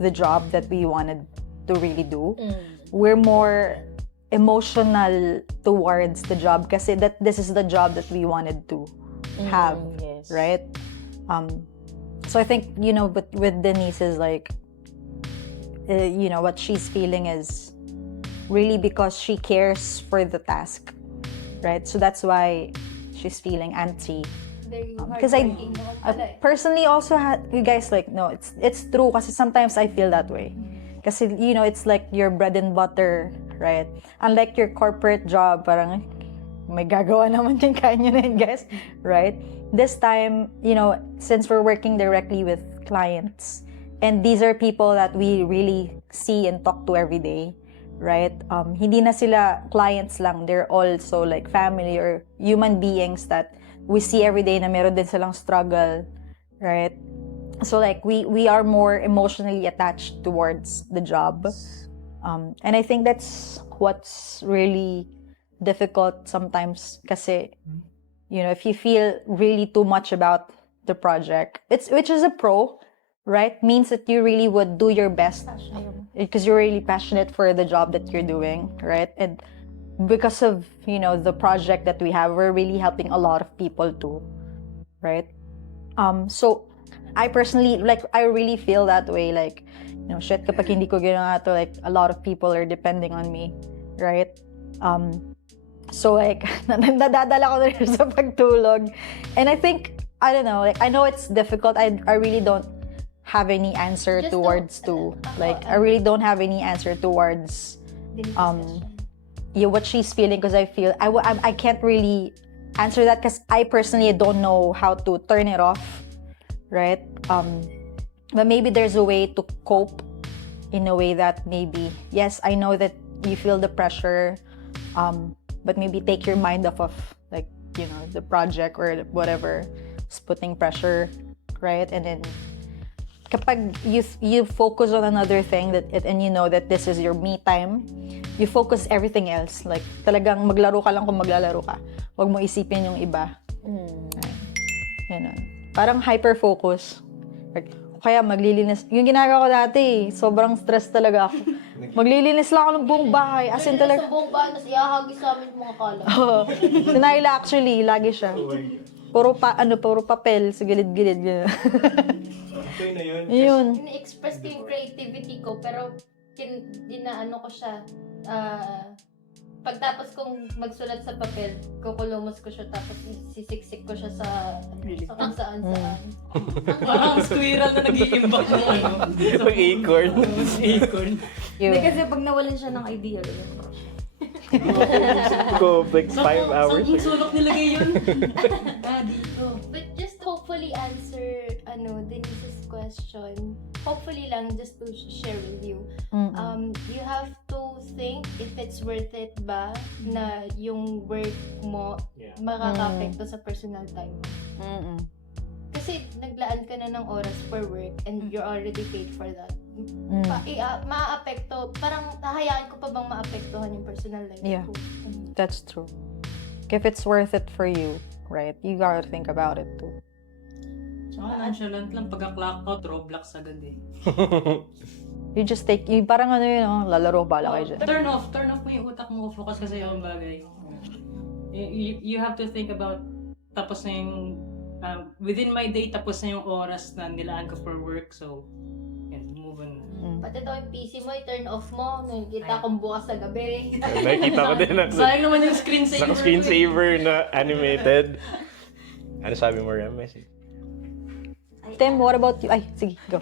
the job that we wanted to really do, we're more emotional towards the job kasi that this is the job that we wanted to have, Yes. right? So I think, but with Denise is like, what she's feeling is really because she cares for the task, right? So that's why she's feeling antsy. Because I personally also had, you guys, like, no, it's true kasi sometimes I feel that way. Kasi, it's like your bread and butter, right? Unlike your corporate job, parang may gagawa naman din, kaya nyo na yun, guys, right? This time, since we're working directly with clients, and these are people that we really see and talk to every day, right? Hindi na sila clients lang, they're also like family or human beings that we see every day na meron din silang struggle, right? So like we are more emotionally attached towards the job. And I think that's what's really difficult sometimes kasi if you feel really too much about the project, which is a pro, right? Means that you really would do your best because you're really passionate for the job that you're doing, right? And because of, the project that we have, we're really helping a lot of people too, right? So I personally, like, I really feel that way, like, shit, kapag hindi ko ginawa to, like, a lot of people are depending on me, right? So, like, nadadala ko na rin sa pagtulog. And I think, I don't know, like, I know it's difficult. I really don't have any answer towards I really don't have any answer towards, what she's feeling because I feel, I can't really answer that because I personally don't know how to turn it off, right? But maybe there's a way to cope in a way that maybe, yes, I know that you feel the pressure, but maybe take your mind off of, like, the project or whatever is putting pressure, right? And then kapag you focus on another thing and you know that this is your me time, you focus everything else. Like, talagang maglaro ka lang kung maglalaro ka. Huwag mo isipin yung iba. Ganun. Parang hyper-focus. Like, Kaya maglilinis. Yung ginagawa ko dati, sobrang stress talaga ako. Maglilinis lang ako ng buong bahay. As in talaga. Sa buong bahay, tapos ihahagis sa amin mga kalat. Oo. Si Naila actually, lagi siya. Puro papel sa gilid-gilid. Gano'n. Okay na yun. Yun. Ini-express ko yung creativity ko, pero dinaano ko siya. Pagtapos kong magsulat sa papel, kukulumos ko siya, tapos sisiksik ko siya sa kung saan-saan. Parang squirrel na nag-iimbak ng ano. Pag-acorn. Acorn. Hindi kasi pag nawalan siya ng idea, Go like 5 hours. Saan sulok nilagay yun? Dito. But just hopefully answer Denise's question. Hopefully lang, just to share with you. You have to think if it's worth it ba na yung work mo makaka-apekto sa personal time mo. Kasi naglaan ka na ng oras for work and you're already paid for that. Maapekto, parang hahayaan ko pa bang maapektuhan yung personal life Yeah. ko? That's true. If it's worth it for you, right? You gotta think about it too. Tsaka nonchalant lang. Pagka-clock out, Roblox agad eh. You just take, parang ano yun, lalaro, bala kayo dyan. Turn off mo yung utak mo. Focus ka sa yung bagay. You have to think about, tapos na yung, within my day, tapos na yung oras na nilaan ko for work. So, move on na. Pati daw yung PC mo, i-turn off mo. Nakikita kong bukas sa gabi. Nakikita ko din Sayang naman yung screensaver. naka-screensaver na animated. Ano sabi mo, Rem? Tim, what about you? Ay, sige, go.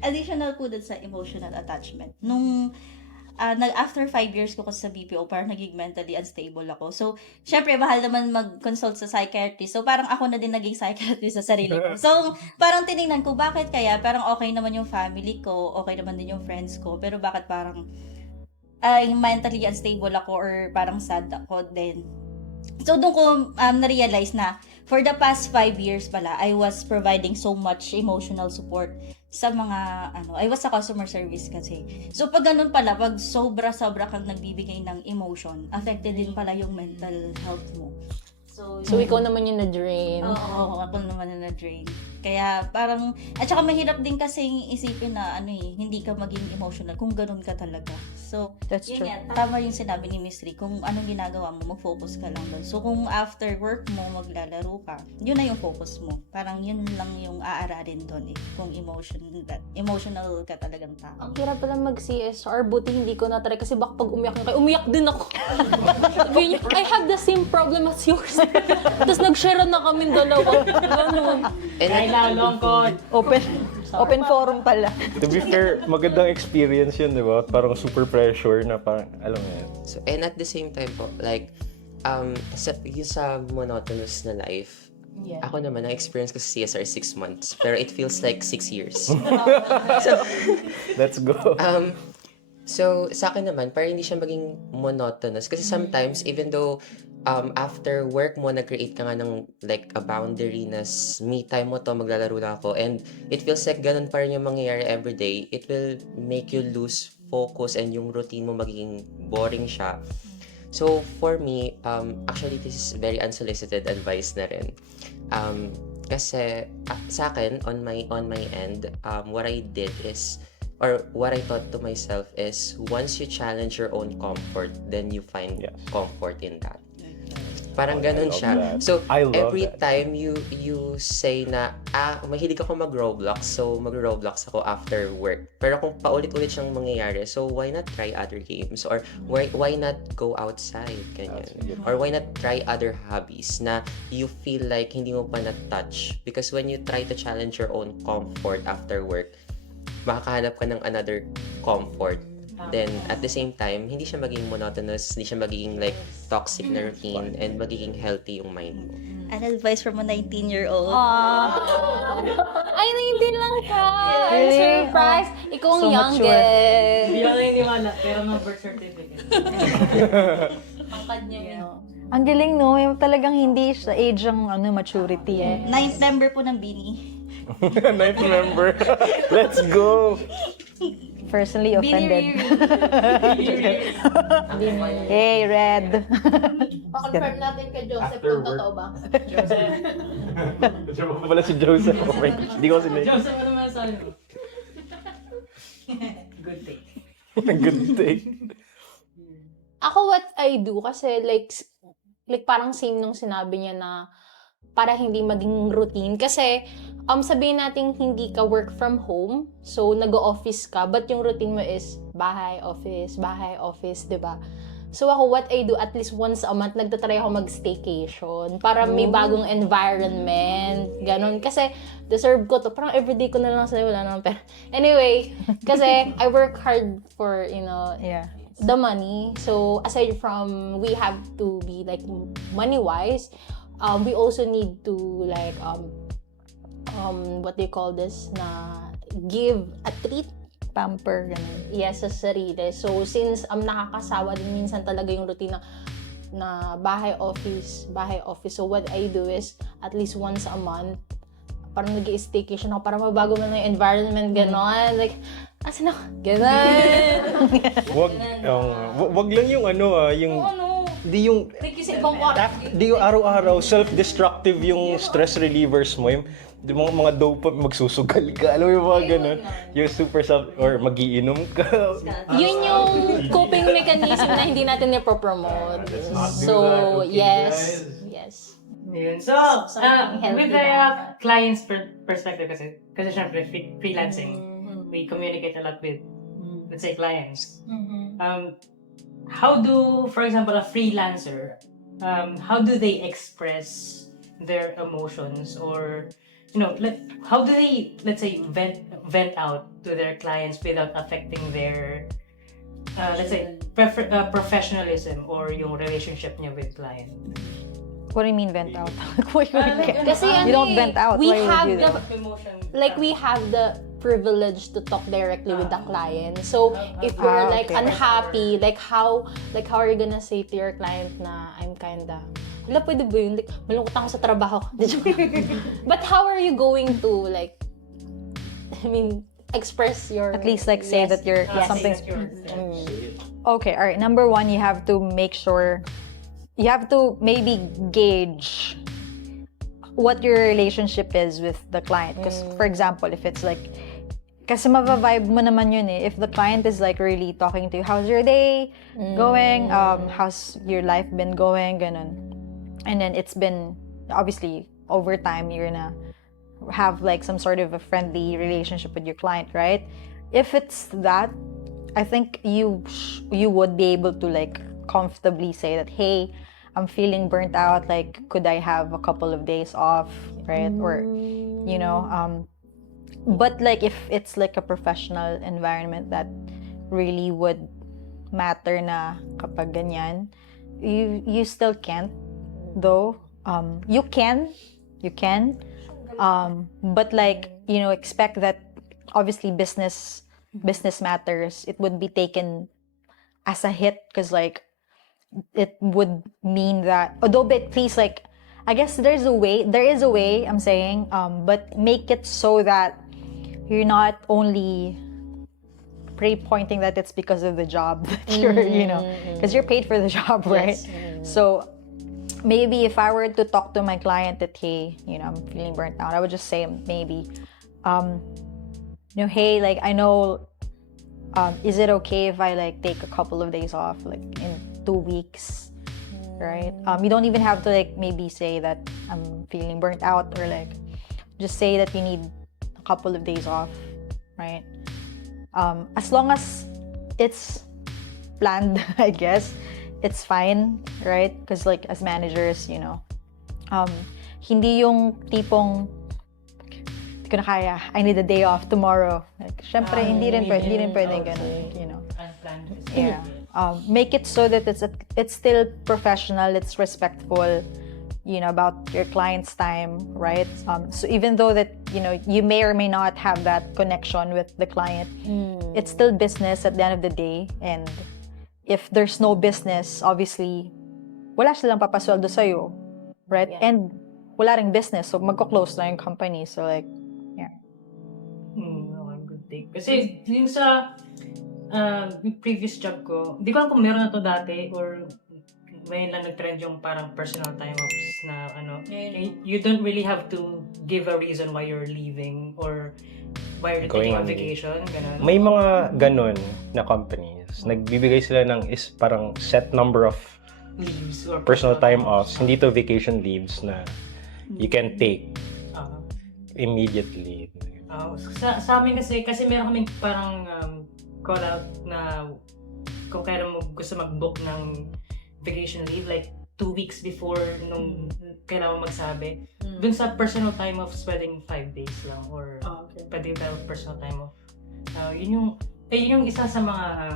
Additional po dun sa emotional attachment. Nung after 5 years ko kasi sa BPO, parang naging mentally unstable ako. So, syempre, mahal naman mag-consult sa psychiatrist. So, parang ako na din naging psychiatrist sa sarili ko. So, parang tinignan ko, bakit kaya? Parang okay naman yung family ko, okay naman din yung friends ko, pero bakit parang mentally unstable ako or parang sad ako din. So, doon ko na-realize na for the past 5 years pala, I was providing so much emotional support sa mga, I was sa customer service kasi. So, pag ganun pala, pag sobra-sobra kang nagbibigay ng emotion, affected din pala yung mental health mo. So, ikaw naman yung na-drain. Oo, ako naman na na-drain. Kaya parang, at saka mahirap din kasing isipin na hindi ka maging emotional kung ganun ka talaga. So, That's yun true. yan, tama yung sinabi ni Miss Ri, kung anong ginagawa mo, mag-focus ka lang doon. So, kung after work mo, maglalaro ka, yun na yung focus mo. Parang yun lang yung aaralin doon kung emotional ka talagang tao. Ang hirap pala mag-CSR, buti hindi ko na-try kasi baka pag umiyak na kayo, umiyak din ako. Sabihin niyo, I have the same problem as yours. Tapos nag-share na kami dalawa. Ay, lalongkot. Open forum pala. To be fair, magandang experience yun, di ba? Parang super pressure na parang, alam mo yan. So, and at the same time po, like, yung sa monotonous na life, ako naman, na-experience ko sa CSR 6 months, pero it feels like 6 years. Let's go. So, sa akin naman, parang hindi siya maging monotonous. Kasi sometimes, even though after work mo, nag-create ka nga ng like a boundary na me time mo to, maglalaro lang ako. And it feels like ganun pa rin yung mangyayari everyday. It will make you lose focus and yung routine mo magiging boring siya. So, for me, actually, this is very unsolicited advice na rin. Kasi sa akin, on my end, what I did is, or what I thought to myself is, once you challenge your own comfort, then you find comfort in that. Parang ganun siya. So, every time you say na, mahilig ako mag-Roblox, so mag-Roblox ako after work. Pero kung paulit-ulit siyang mangyayari, so why not try other games? Or why not go outside? Ganyan. Or why not try other hobbies na you feel like hindi mo pa na-touch? Because when you try to challenge your own comfort after work, makakahanap ka ng another comfort. Then, at the same time, hindi siya maging monotonous, hindi siya magiging like toxic na routine, and magiging healthy yung mind mo. An advice from a 19-year-old. Ay, hindi lang ka. I'm surprised. Ikaw ang So youngest. Hindi ako naniniwala, pero may birth certificate. Pangkad niya yun. Ang galing, no? Yung talagang hindi sa age ang maturity. 9th member po ng Bini. 9th member. Let's go! personally offended. Hey, Red. Pa-confirm natin kay Joseph After kung work. totoo ba. Diyan pa pala si Joseph. Oh my gosh. Hindi ko kasi Joseph, ano masasabi mo? Good take. Good day. Ako, what I do, kasi like parang same nung sinabi niya na para hindi maging routine. Kasi, sabihin natin hindi ka work from home, so nag-office ka, but yung routine mo is bahay, office, di ba? So ako, what I do, at least once a month, nagtatry ako mag-staycation para may bagong environment, ganun. Kasi, deserve ko to. Parang everyday ko na lang sa'yo, wala naman pera. Anyway, kasi I work hard for, Yeah. the money. So, aside from we have to be like money-wise, we also need to like, what do you call this? Na give a treat. Pamper, ganun. Yes, sa sarili. So, since nakakasawa din minsan talaga yung routine na bahay, office. So, what I do is, at least once a month, parang nag-i-staycation ako para mabago man yung environment, gano'n. Like, asan ako? Gano'n. Wag lang yung yung di yung Like, kasi ibang kwarto. di yung araw-araw self-destructive yung stress relievers mo. Yung mga dopamine, magsusugal ka. Alam mo yung mga ganun. Yung super self, or magiinom ka. Yun yung coping mechanism na hindi natin nipopromote. So, yes. Yun. So, Something healthy with the ba? client's perspective kasi syempre, freelancing, we communicate a lot with, let's say, clients. How do, for example, a freelancer, how do they express their emotions, or how do they, let's say, vent out to their clients without affecting their, let's say, professionalism or yung relationship niya with client? What do you mean vent out? What do you mean? Kasi You don't vent out. we Why would have you do the, that? we have the privilege to talk directly with the client. So, if we're like okay. unhappy, like how are you gonna say to your client na I'm kinda, wala, pwede ba yun? Like, malungkot ako sa trabaho. But how are you going to, like, express your... At least like say that you're something. Okay, all right. Number one, you have to make sure, you have to maybe gauge what your relationship is with the client. Because, for example, if it's like, kasi mava-vibe mo naman yun eh. If the client is like really talking to you, how's your day going? How's your life been going? Ganun. And then it's been, obviously, over time, you're gonna have like some sort of a friendly relationship with your client, right? If it's that, I think you would be able to like comfortably say that, hey, I'm feeling burnt out, like, could I have a couple of days off, right? Or, but like if it's like a professional environment that really would matter na kapag ganyan, you still can't, though. You can, but like, expect that obviously business matters. It would be taken as a hit because like it would mean that, although please, like, I guess there is a way, I'm saying, but make it so that you're not only pointing that it's because of the job that you're, because you're paid for the job, right? So maybe if I were to talk to my client that, hey, I'm feeling burnt out, I would just say maybe, hey, like, I know, is it okay if I like take a couple of days off, like in 2 weeks, right? You don't even have to like maybe say that I'm feeling burnt out, or like just say that you need a couple of days off, right? As long as it's planned, I guess it's fine, right? Because like as managers, hindi yung tipong hindi ko na kaya, I need a day off tomorrow. Like, syempre, hindi rin pwedeng ganun, Unplanned. Yeah. Make it so that it's still professional, it's respectful, about your client's time, right? So even though that, you may or may not have that connection with the client, it's still business at the end of the day. And if there's no business, obviously, wala silang papasweldo sa'yo, right? Yeah. And wala ring business, so magko-close na yung company. So like, Good take. Kasi yung sa yung previous job ko, hindi ko alam kung meron na to dati or may lang nag-trend yung parang personal time offs na ano, you don't really have to give a reason why you're leaving or why you're Going taking on on vacation, ganun. May mga ganun na companies. Nagbibigay sila ng parang set number of Leaves or personal time offs. Hindi to vacation leaves na you can take Ah. immediately. Sa amin kasi meron kaming parang call out na kung kailan mo gusto mag-book ng vacation leave, like 2 weeks before nung kailangan mo magsabi. Dun sa personal time off, pwedeng 5 days lang or pwede tayo personal time off. Yun yung isa sa mga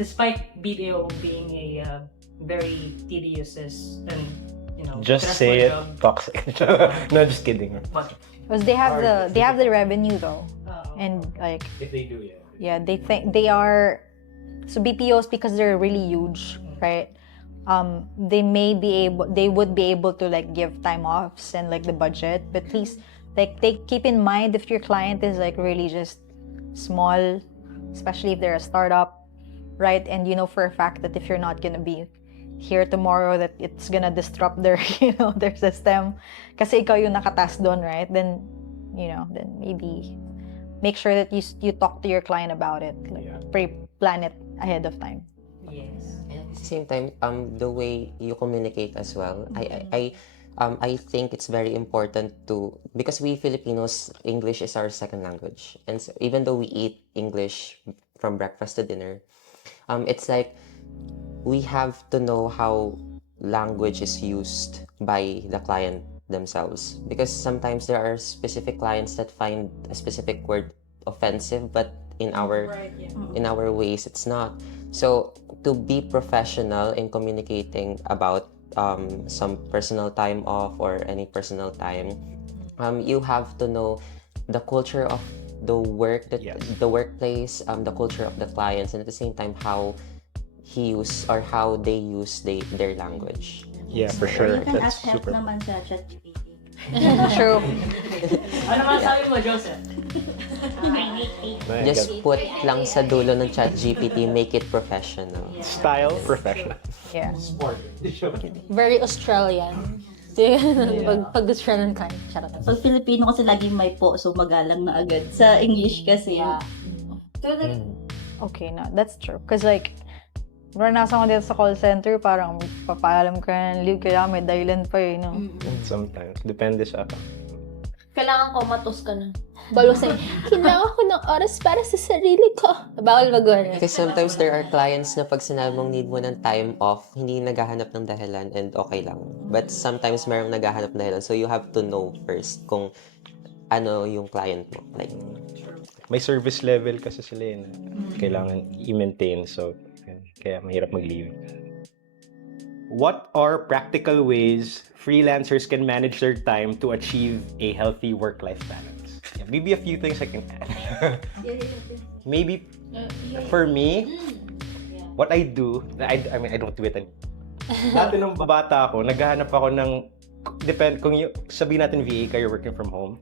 despite BPO being a very tedious and Just stressful say it. job, Toxic. No, just kidding. but Because they have the revenue though, and like If they do, yeah. yeah, they think they are. So BPOs, because they're really huge, right? They would be able to like give time offs and like the budget, but please like keep in mind if your client is like really just small, especially if they're a startup, right? And you know for a fact that if you're not gonna be here tomorrow, that it's gonna disrupt their their system, kasi ikaw yung nakatask doon, right? Then then maybe make sure that you talk to your client about it, like pre-plan it ahead of time. yes. And at the same time, the way you communicate as well, I think it's very important because we Filipinos, English is our second language, and so even though we eat English from breakfast to dinner, it's like we have to know how language is used by the client themselves, because sometimes there are specific clients that find a specific word offensive, but in our ways it's not. So to be professional in communicating about some personal time off or any personal time, you have to know the culture of the the workplace, the culture of the clients, and at the same time how they use their language. Yeah, for Or sure. you can That's ask help super. naman sa ChatGPT. True. Ano masabi mo, Joseph? Just put lang sa dulo ng ChatGPT, make it professional. Style professional. Yeah. Very Australian. Pag-Australian kind. Charot. Pag Filipino kasi laging may po, so magalang na agad. Sa English kasi, Yeah. so like, Okay, no, that's true. Because like, naranasan ko dito sa call center, parang papaalam ka ng leave, kaya may dahilan pa eh, no? Sometimes. Depende sa Kailangan comatose ka na. Bawal sa'yo, kailangan ko ng oras para sa sarili ko. Bawal mag-work. Because sometimes there are clients na pag sinabi mong need mo ng time off, hindi naghahanap ng dahilan and okay lang. But sometimes merong naghahanap ng dahilan, so you have to know first kung ano yung client mo. Like, may service level kasi sila yun. Kailangan i-maintain, so kaya mahirap mag-leave. What are practical ways freelancers can manage their time to achieve a healthy work-life balance? Yeah, maybe a few things I can add. Maybe for me, what I do, I mean, I don't do it anymore. Dati nung bata ako, naghahanap ako ng, kung sabihin natin VA ka, you're working from home.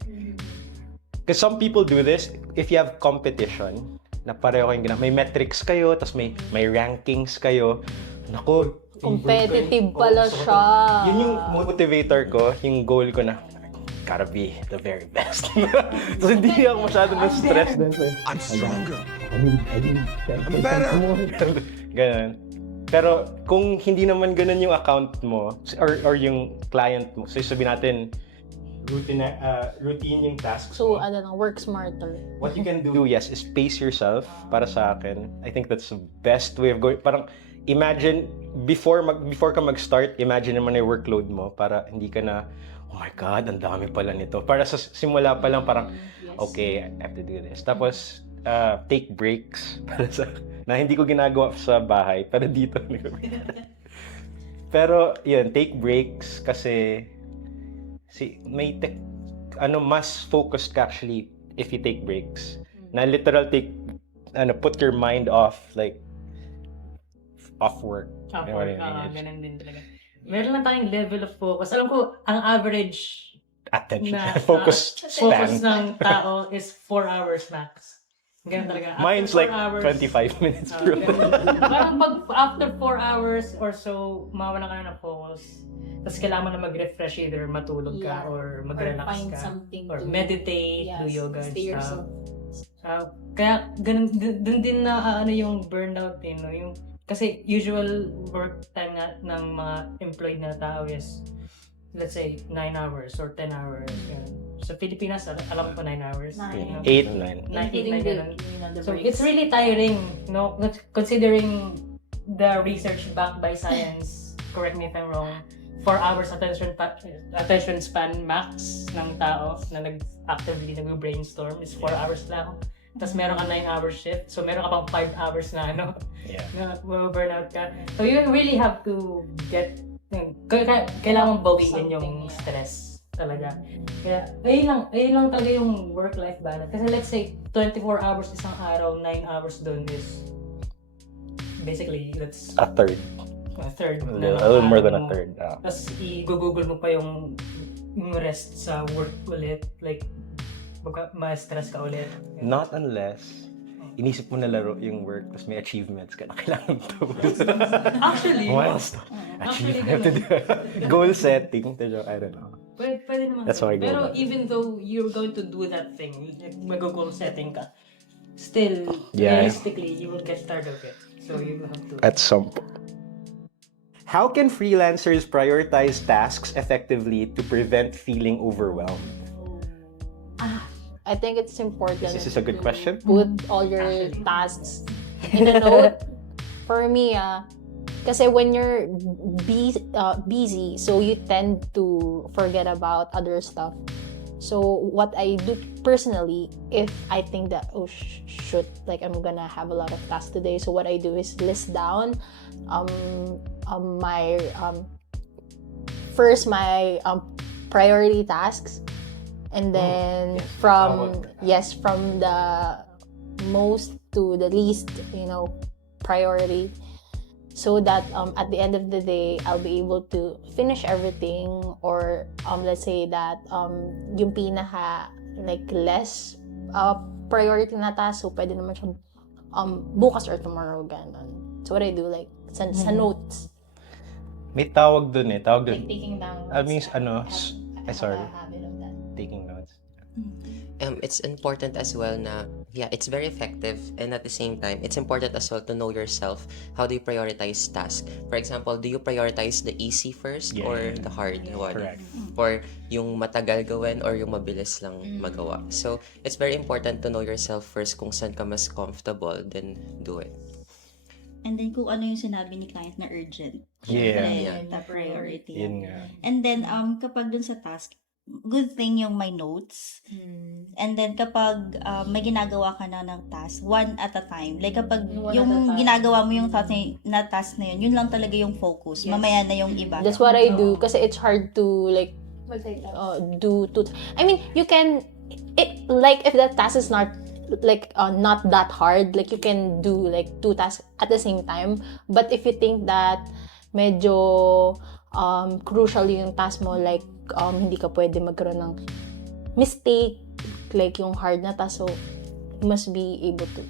Because some people do this, if you have competition, na pareho kayong may metrics kayo, tapos may rankings kayo. Naku, Competitive pala siya. yun yung motivator ko, yung goal ko na, gotta be the very best. So hindi ako masyado na-stress din. I'm stronger. I'm better. Ganun. Pero kung hindi naman ganun yung account mo, or yung client mo, so sabihin natin, routine yung tasks So, mo. work smarter. What you can do, yes, is pace yourself. Para sa akin, I think that's the best way of going. Parang, imagine, before ka mag-start, imagine naman yung workload mo para hindi ka na, oh my God, ang dami pala nito. Para sa simula pa lang, parang, okay, I have to do this. Tapos, take breaks. Para sa, na hindi ko ginagawa sa bahay, pero dito. Pero, yun, take breaks kasi, mas focused ka actually if you take breaks. Na literal put your mind off, like, off work. Ganun din talaga. Meron lang tayong level of focus. Alam ko, ang average Attention. na Focus focus span. ng tao is 4 hours max. Ganun talaga. After Mine's 4 like hours, 25 minutes, ah, bro. ganun. Parang pag after 4 hours or so, mawala ka na ng focus. Tapos kailangan mo na mag-refresh, either matulog ka Yeah. or Or mag-relax find ka. something Or to meditate, do yes, yoga and stay stuff. yourself. Kaya ganun, dun din na ano yung burnout no? Yung, kasi usual work time ng mga employed na tao is, let's say, 9 hours or 10 hours. Ganun. Sa Pilipinas, alam ko 9 hours. 9. 8, 9. Including ganun. the So breaks. it's really tiring, no? Considering the research backed by science, correct me if I'm wrong, 4 hours attention span max ng tao na actively nag-brainstorm is 4 hours lang. Tapos meron ka 9-hour shift, so meron ka pang 5 hours na Yeah. na burnout ka. So you really have to get, kailangan bawiin yung stress talaga. Kaya ayun lang talaga yung work-life balance. Kasi let's say 24 hours isang araw, 9 hours doon is basically that's A third. a third. A little more than a mo. third. Tapos i-google mo pa yung rest sa work ulit. Like, ma-stress ka ulit. Not unless inisip mo na laro yung work, tapos may achievements ka na kailangan tapos. Actually, Milestone. Actually, Achievement. Goal setting. I don't know. pwede naman. That's how I go Pero about it. even though you're going to do that thing, like mag-goal setting ka, still, Yeah. realistically, you will get tired of it. So you have to... At some point. How can freelancers prioritize tasks effectively to prevent feeling overwhelmed? I think it's important This is a good question. put all your Actually. tasks in a note. For me, kasi when you're busy, so you tend to forget about other stuff. So what I do personally, if I think that, oh shoot, like I'm gonna have a lot of tasks today, so what I do is list down my first my priority tasks, and then from the most to the least, priority, so that at the end of the day I'll be able to finish everything, or let's say that yung pinaka like less priority na task, so pwede naman siya bukas or tomorrow, ganon. So what I do, like sa notes, May tawag dun eh. Tawag like dun. taking down I notes. mean, I have sorry. a habit of that. Taking notes. It's important as well it's very effective, and at the same time, it's important as well to know yourself. How do you prioritize tasks? For example, do you prioritize the easy first or the hard one? Correct. Or yung matagal gawin or yung mabilis lang magawa? So, it's very important to know yourself first kung saan ka mas comfortable, then do it. And then kung ano yung sinabi ni client na urgent. Yeah. Syempre, top priority. Yun nga. And then, kapag dun sa task, good thing yung may notes. And then, kapag may ginagawa ka na ng task, one at a time. Like, kapag yung ginagawa mo yung task na yun lang talaga yung focus. Mamaya na yung iba. That's what I do, kasi it's hard to like do two. I mean, you can like if that task is not like not that hard, like you can do like 2 tasks at the same time. But if you think that medyo crucial yung task mo, like hindi ka pwede magkaroon ng mistake, like yung hard na task, so you must be able to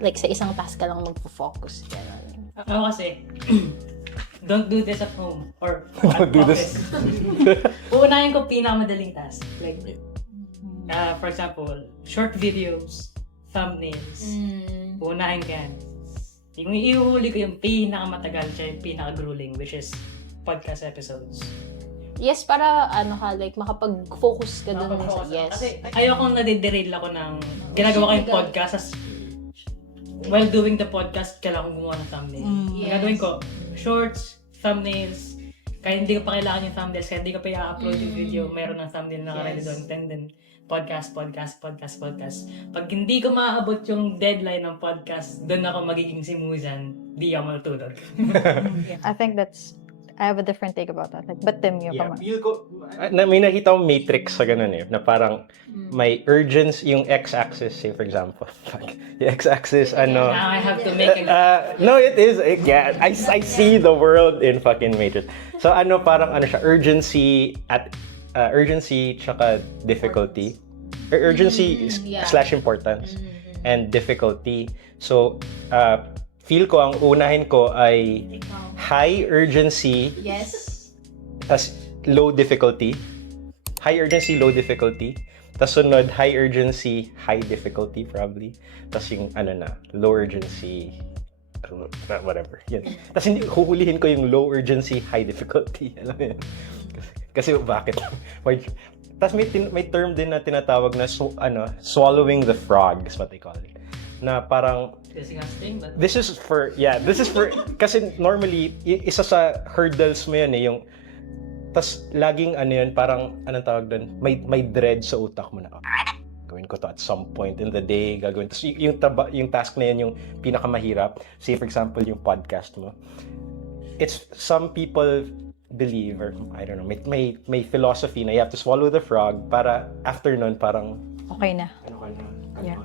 like sa isang task ka lang magpo-focus. Ako kasi, don't do this at home or at Don't do this. office. Uunahin ko pinakamadaling task. Like, for example, short videos, thumbnails. Uunahin ko yan. Yung iuhuli ko yung pinakamatagal siya, yung pinaka-grueling, which is podcast episodes. Yes, para like makapag-focus ka dun sa Nakapag-focus ako. yes. Kasi ayokong nadiderail ako ng ginagawa ko yung podcast as while doing the podcast, kailangan ko gumawa ng thumbnail. Gagawin ko, shorts, thumbnails, kaya hindi ko pa kailangan yung thumbnails, kaya hindi ko pa i-upload yung video, meron ng thumbnail na nakalagay doon, then podcast. Pag hindi ko maaabot yung deadline ng podcast, doon ako magiging simusan, di ako matutulog. I think I have a different take about that. Like, but Tim, you Yeah, come on. may nakita akong matrix sa ganun eh, na parang may urgency, yung x-axis, say for example. Yung x-axis, Now I have to make it. no, it is. Yeah, I see the world in fucking matrix. So parang siya, urgency tsaka difficulty. Urgency / importance. and difficulty. So, feel ko ang unahin ko ay high urgency Yes. tas low difficulty. High urgency, low difficulty. Tas sunod, high urgency, high difficulty probably. Tas yung low urgency, whatever. Yan. Tas hindi, huhulihin ko yung low urgency, high difficulty. Alam mo yan? Kasi bakit? Tas may term din na tinatawag na swallowing the frog is what they call it. Na parang Disgusting, but this is for kasi normally isa sa hurdles mo yun yung tas laging parang anong tawag doon, may dread sa utak mo na gawin ko to at some point in the day, gagawin tas yung task na yun yung pinakamahirap. Say for example yung podcast mo, it's some people believe, or I don't know, may philosophy na you have to swallow the frog para after nun parang Okay na. Yeah.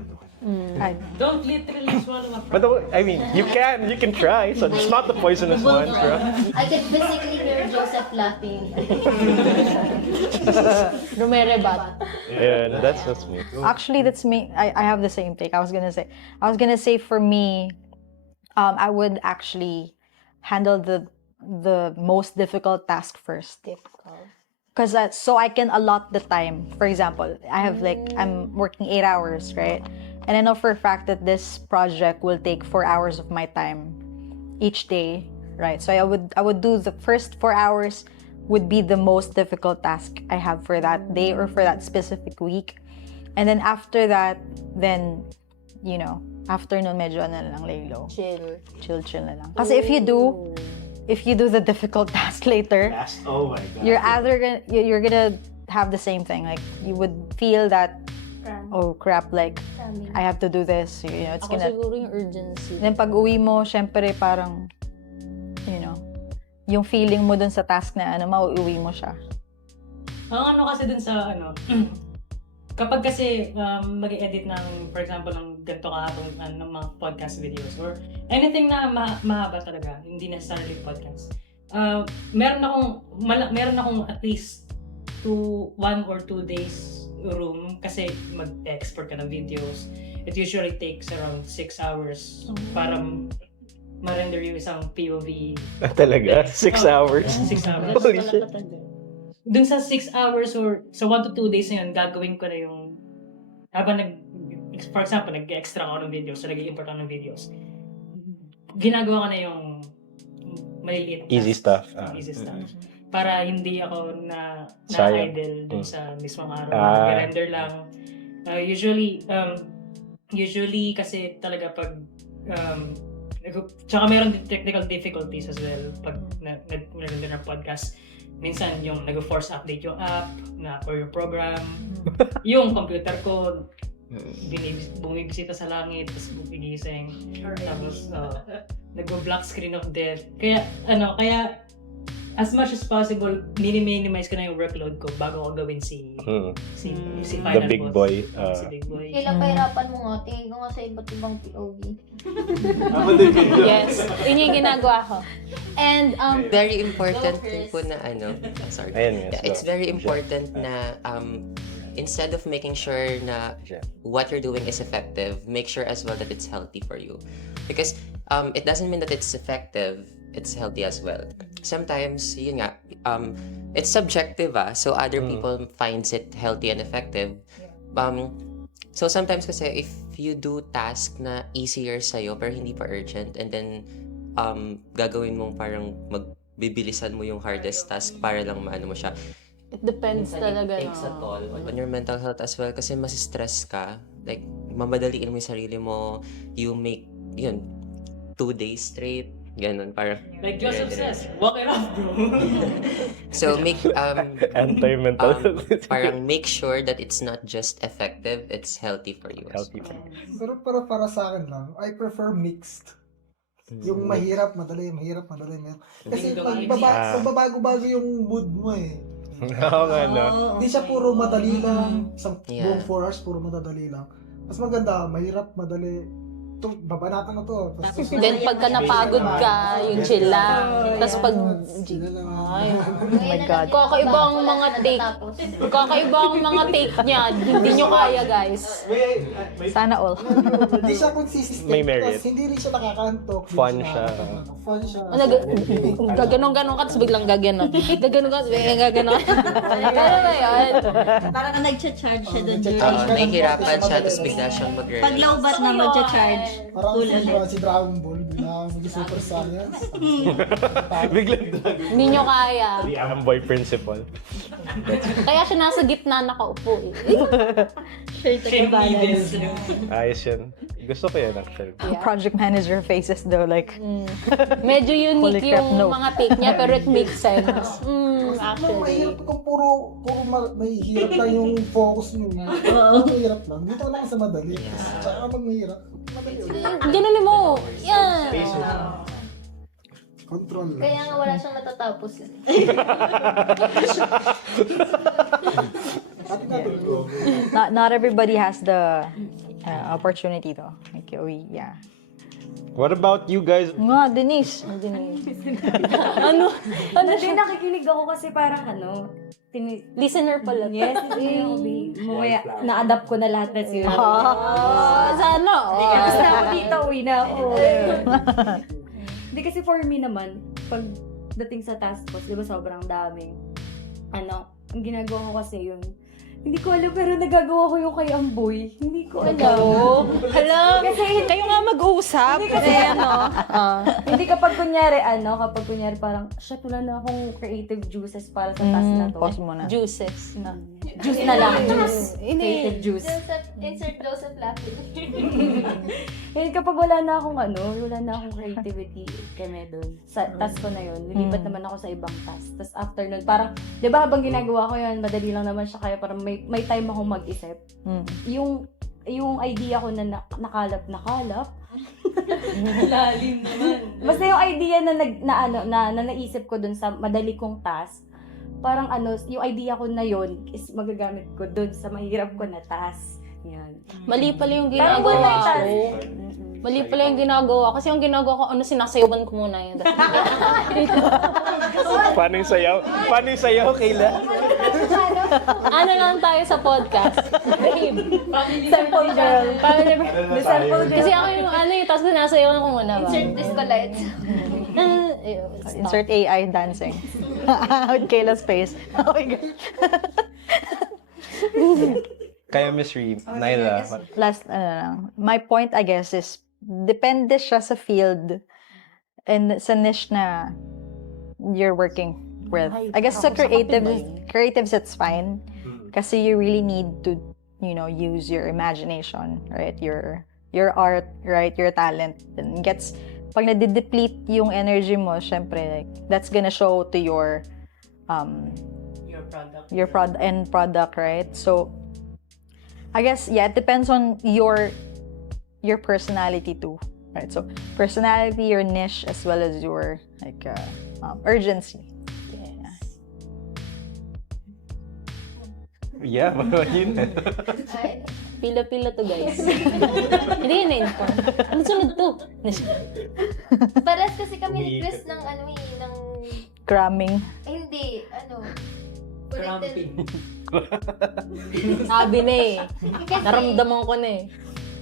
Ay. don't literally swallow a but frog. I mean you can try, so it's not the poisonous one, right? I can physically hear Joseph laughing. Rumerebat. Yeah, that's me. Actually, that's me. I have the same take. I was gonna say for me, I would actually handle the most difficult task first. Because so I can allot the time. For example, I have I'm working 8 hours, right? And I know for a fact that this project will take 4 hours of my time each day, right? So I would do the first 4 hours would be the most difficult task I have for that day or for that specific week. And then after that, then, after nun medyo na lang lay low. Chill na lang. Kasi if you do the difficult task later, Oh my god. you're gonna have the same thing. Like you would feel that, oh crap, like I have to do this. It's Ako gonna. siguro yung urgency. Then pag uwi mo, syempre parang, yung feeling mo dun sa task na mauuwi mo siya. Ang kasi dun sa kapag kasi mag-edit ng, for example, ng ganito kahabang ng mga podcast videos or anything na mahaba talaga, hindi necessarily podcast. Meron akong at least 1 or 2 days room kasi mag-export ka ng videos. It usually takes around 6 hours para ma-render yung isang POV. Talaga? 6 hours? 6 hours. Holy shit. Dun sa 6 hours or sa 1 to 2 days na yun, gagawin ko na yung habang for example, nag-extra ako ng videos, so nag-import ako ng videos. Ginagawa ko na yung maliliit. Easy stuff. Easy stuff. Para hindi ako Sayang. na-idle dun sa mismong araw. Nag-render lang. Usually kasi talaga pag tsaka meron technical difficulties as well pag nag-render ng podcast. Minsan yung nag-force update yung app or yung program. Yung computer ko bumibisita sa langit, tapos bumigising. Tapos nag-black screen of death. Kaya as much as possible, minimize ko na yung workload ko bago ko gawin si final The big boss. boy. Si big boy. Kailan pahirapan mo nga, tingin ko nga sa iba't ibang POV. Yes. Yun yung ginagawa ko. And, Very important din po na sorry. Ayan, yes, It's go. very important na instead of making sure na what you're doing is effective, make sure as well that it's healthy for you. Because it doesn't mean that it's effective, it's healthy as well. Sometimes, yun nga, it's subjective so other people finds it healthy and effective. So sometimes kasi if you do task na easier sa'yo pero hindi pa urgent, and then gagawin mong parang magbibilisan mo yung hardest task para lang maano mo siya. it depends talaga. It takes a toll on your mental health as well kasi mas-stress ka. Like, mamadaliin mo yung sarili mo. You make, 2 days straight. Ganun, parang... Like Joseph says, walk it off, bro. So, make... Anti-mental health. parang make sure that it's not just effective, it's healthy for you. Healthy. Pero para sa akin lang, I prefer mixed. Yung mahirap, madali. Kasi magbabago-bago yung mood mo eh. Oo nga, no? Hindi siya puro madali lang. Sa Yeah. buong 4 hours, puro madadali lang. Mas maganda, mahirap, madali. 2 babanatan na to. Tapos, Then pagka napagod ka, yung chill lang. Tapos pag... Sila lang. Ay, Oh my God. kakaiba ang mga take. Kakaiba ang mga take niya. Hindi nyo kaya, guys. Sana all. Hindi siya consistent. May merit. Tapos hindi rin siya nakakantok. Fun siya. Fun siya. Gaganon-ganon ka, tapos biglang gaganon. Gaganon ka, tapos biglang gaganon. Ano ba yun? Parang nag-charge siya doon during. Nahihirapan siya, tapos bigla siyang mag-relax. Pag low bat na mag-charge. Parang Cool ulit. si Dragon Ball. Bigla mag-super science. Biglang Hindi nyo kaya. the Amboy principle. Kaya siya nasa gitna nakaupo eh. Sure, taga-balance. Ayos yun. Gusto ko yan actually. Project manager faces though, like, Medyo Holy unique crap, yung no. mga take niya, pero it makes sense. No, Actually. mahirap kung may hirap lang yung focus nyo nga. Mahirap lang. Dito lang sa madali. Tsaka kapag mahirap, madali ulit. Ganunin mo. Yan. Control lang. Kaya nga wala siyang natatapos. not everybody has the opportunity though. Like, yeah. What about you guys? Nga, Denise. Ano? Hindi, nakikinig ako kasi parang Listener pala. yes, mamaya, na-adapt ko na lahat na siya. Sana. Tapos na ako dito, uwi na ako. Hindi kasi for me naman, pag dating sa task force, di ba sobrang daming, ang ginagawa ko kasi yun, hindi ko alam pero nagagawa ko yung kay Amboy. Hindi ko alam. Alam. Kasi Kayo nga mag-uusap. hindi kapag kunyari, parang, shit, wala na akong creative juices para sa task na to. Pause mo na. Juices. Juice na lang, juice. Hindi. Creative juice. Insert Joseph laughing. Eh, kapag wala na akong creativity kami doon. Sa task ko na yun, lilipat naman ako sa ibang task. Tapos after nun, parang, di ba habang ginagawa ko yun, madali lang naman siya, kaya parang may time akong mag-isip. Yung idea ko na nakalap. Lalim naman. Basta yung idea na naisip ko dun sa madali kong task, parang yung idea ko na yun is magagamit ko dun sa mahirap ko na task. Yan. Mali pala yung Parang ginagawa multitask. ko. Mali pala yung ginagawa. Kasi yung ginagawa ko, sinasayawan ko muna yun. Paano yung sayaw? Paano yung sayaw, Kayla? Ano lang tayo sa podcast? Babe. Sample girl. Family girl. Sample girl. Kasi ako yung tapos sinasayawan ko muna ba? Insert disco lights. Insert AI dancing. With Kayla's face. Oh my God. Kaya Miss Reem, Naila. Last, my point, I guess, is depende siya sa field and sa niche na you're working with. I guess sa creatives, it's fine. Kasi you really need to, use your imagination, right? Your art, right? Your talent. And pag nade-deplete yung energy mo, syempre, like, that's gonna show to your end product, right? So, I guess, yeah, it depends on your personality too, right? So, personality, your niche, as well as your, urgency. Yeah, yun. Pila-pila to, guys. Hindi yun na-inform. Ano sunod to? Paras kasi kami ni Chris ng Cramming. hindi, Sabi na eh. Kasi, Naramdaman ko na eh.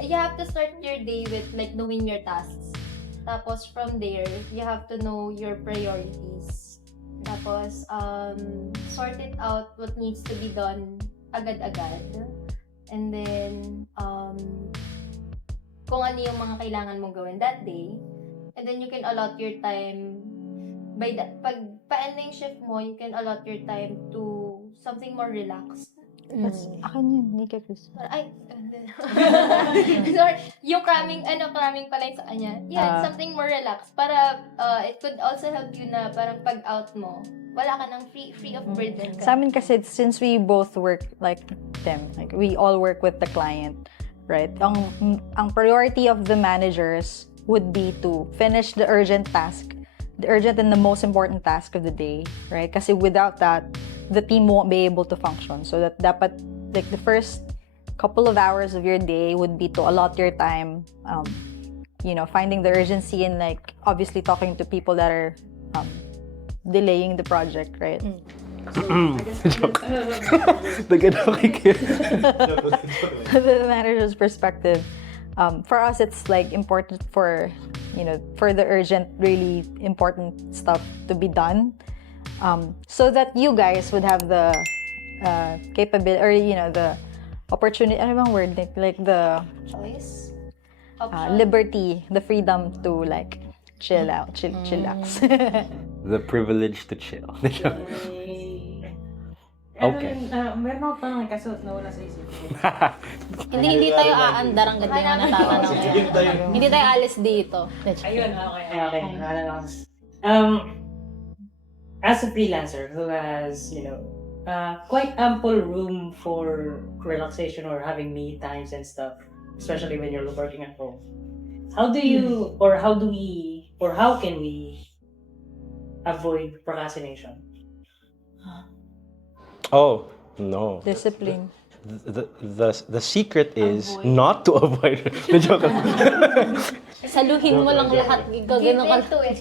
you have to start your day with knowing your tasks. Tapos from there, you have to know your priorities. Tapos sort it out what needs to be done agad-agad. And then kung ano yung mga kailangan mong gawin that day. And then you can allot your time pag pa-ending shift mo, you can allot your time to something more relaxed. Akin yun, hindi ka Chris. Ay, sorry. Yung cramming pala yung sa kanya. Yeah, something more relaxed. Para, it could also help you na parang pag-out mo, wala ka nang free of burden ka. Sa amin kasi, since we both work like them, like we all work with the client, right? Ang priority of the managers would be to finish the urgent and the most important task of the day, right? Kasi without that, the team won't be able to function. So that dapat, like, the first couple of hours of your day would be to allot your time finding the urgency in like obviously talking to people that are delaying the project, right? The manager's perspective. For us, it's like important for for the urgent, really important stuff to be done, so that you guys would have the capability or the opportunity. Ano bang word? Like the Choice? liberty, the freedom to like chill out, chillax. The privilege to chill. Okay. Meron ako tanong kaso nawala sa isip ko. Hindi tayo aandar ang ganda nga natatanong. Hindi tayo alis dito. Ayun, okay. As a freelancer who has, quite ample room for relaxation or having me times and stuff, especially when you're working at home, how do you, or how do we, or how can we avoid procrastination? Oh, no. Discipline. The secret is not to avoid. The joke lang. Saluhin mo lang lahat. Ikaw Give ganun ka. into it.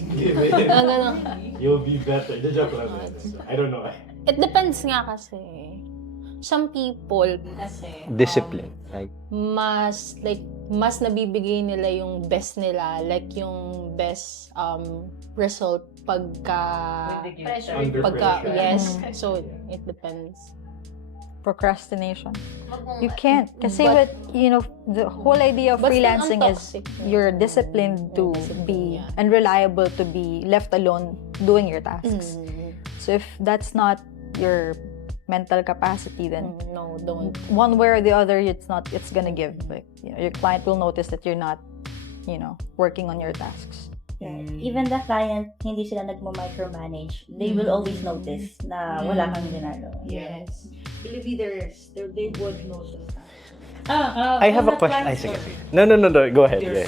Ganun. You'll be better. The joke lang. I don't know. It depends nga kasi. Some people kasi Discipline. Like, mas nabibigay nila yung best nila, like yung best result Pressure. yes, so it depends. Procrastination. Wag mong- You can't. Kasi But- the whole idea of But still freelancing is untoxic. you're disciplined to be Yeah. and reliable to be left alone doing your tasks. So if that's not your mental capacity, then No, don't. one way or the other, it's gonna give. Like, your client will notice that you're not, working on your tasks. Even the client, hindi sila nagmo-micromanage. They will always notice na wala kang ginagawa. Yes. Believe me, they would notice that. I have a question. I sige. No. Go ahead. Yeah.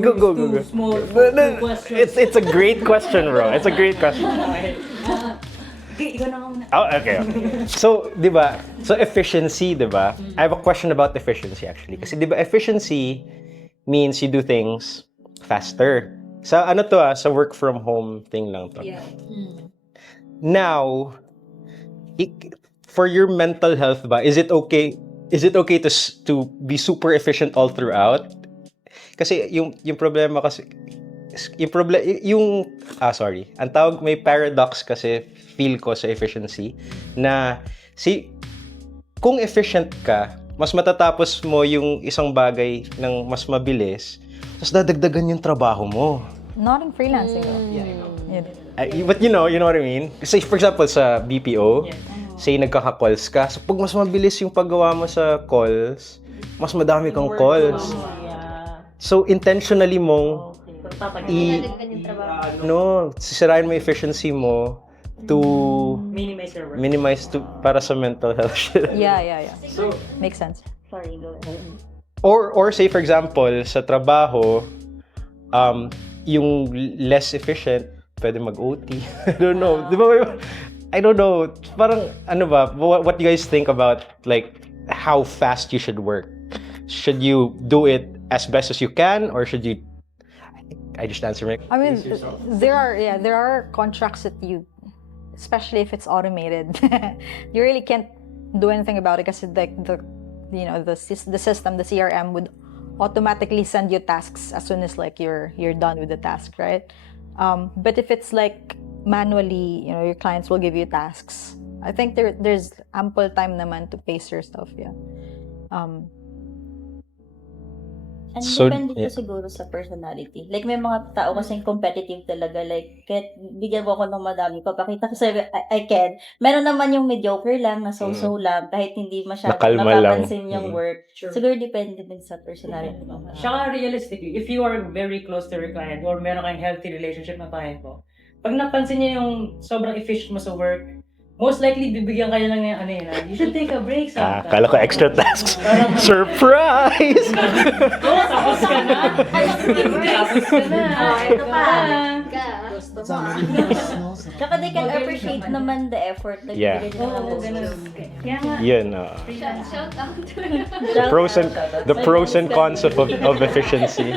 Go. Too small. No. It's a great question, bro. It's a great question. Okay, ikaw na nga muna. Oh, okay. So, di ba? So, efficiency, di ba? I have a question about efficiency, actually. Kasi, di ba, efficiency means you do things faster. Sa ano to sa work from home thing lang to. Yeah. Now, for your mental health ba, is it okay to be super efficient all throughout? Kasi yung problema kasi ang tawag may paradox kasi feel ko sa efficiency na kung efficient ka, mas matatapos mo yung isang bagay ng mas mabilis, tapos dadagdagan yung trabaho mo. Not in freelancing. But you know what I mean? Say for example sa BPO, say nagkaka-calls ka, so pag mas mabilis yung paggawa mo sa calls, mas madami kang calls. So intentionally mong Dinadagdagan yung trabaho. sisirain mo yung efficiency mo to Minimize your work. minimize to para sa mental health shit. Yeah. So, Makes sense. Sorry, go ahead. Or say for example sa trabaho, yung less efficient, pwede mag-OT. I don't know. Di ba? I don't know. Parang ano ba? What do you guys think about like how fast you should work? Should you do it as best as you can, or should you? I just answer my. I mean, there are contracts that especially if it's automated, you really can't do anything about it because like the system, the CRM would automatically send you tasks as soon as like you're done with the task, right? But if it's like manually, your clients will give you tasks. I think there's ample time naman to pace your stuff, yeah. And So, depende yeah. po siguro sa personality. Like, may mga tao kasing competitive talaga. Like, kahit bigyan mo ako ng madami, papakita ko sa'yo, I can. Meron naman yung mediocre lang, na so-so lang, kahit hindi masyadong Nakalma lang. napapansin yung work. Sure. Siguro depende din sa personality mo. Saka realistically, if you are very close to your client or meron kang healthy relationship na client mo, pag napansin niya yung sobrang efficient mo sa work, most likely bibigyan kayo lang ng you should take a break sometime. Kala ko extra tasks. Surprise! Tapos ka na. Tapos ka na. Ito pa. Gusto Sa mo. no? Tsaka they can appreciate naman the effort. Like, Yeah. bigyan nila ng ganun. Kaya nga, Yun. Shout out. The pros and cons of efficiency.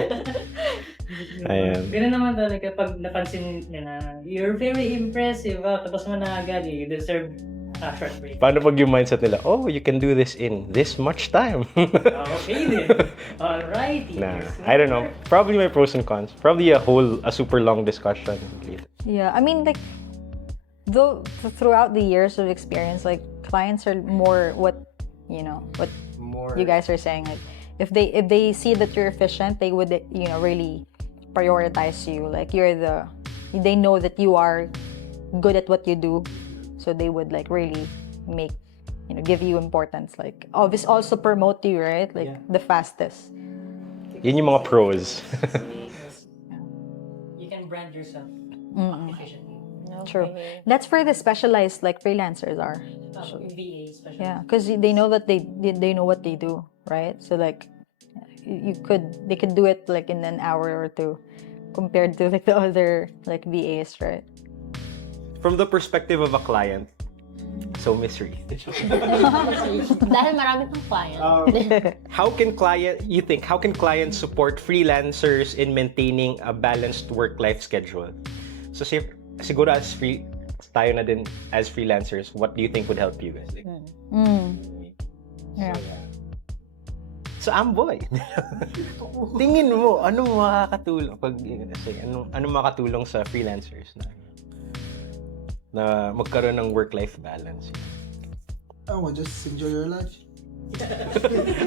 Ayan. Pero naman talaga pag napansin niya na you're very impressive, tapos mo na agad, you deserve a short break. Paano pag yung mindset nila, oh, you can do this in this much time? Okay then. Alrighty. Nah, I don't know. Probably my pros and cons. Probably a super long discussion later. Yeah, I mean, like, though throughout the years of experience, like, clients are more what More. you guys are saying. Like, if they see that you're efficient, they would, really prioritize you. Like, they know that you are good at what you do, so they would, like, really make, give you importance. Like, obviously also promote you, right? Like, the fastest. Yun yung mga pros. You can brand yourself efficiently. True. That's where the specialized, like, freelancers are. VA especially. Yeah, because they know that they know what they do, right? So, like, they could do it, like, in an hour or two, compared to, like, the other, like, VAs, right? From the perspective of a client, so misery. Dahil marami kang client. How can clients support freelancers in maintaining a balanced work-life schedule? So siguro tayo na din as freelancers, what do you think would help you guys? Yeah. So, Amboy, tingin mo, anong makakatulong anong makakatulong sa freelancers na magkaroon ng work-life balance? Just enjoy your life.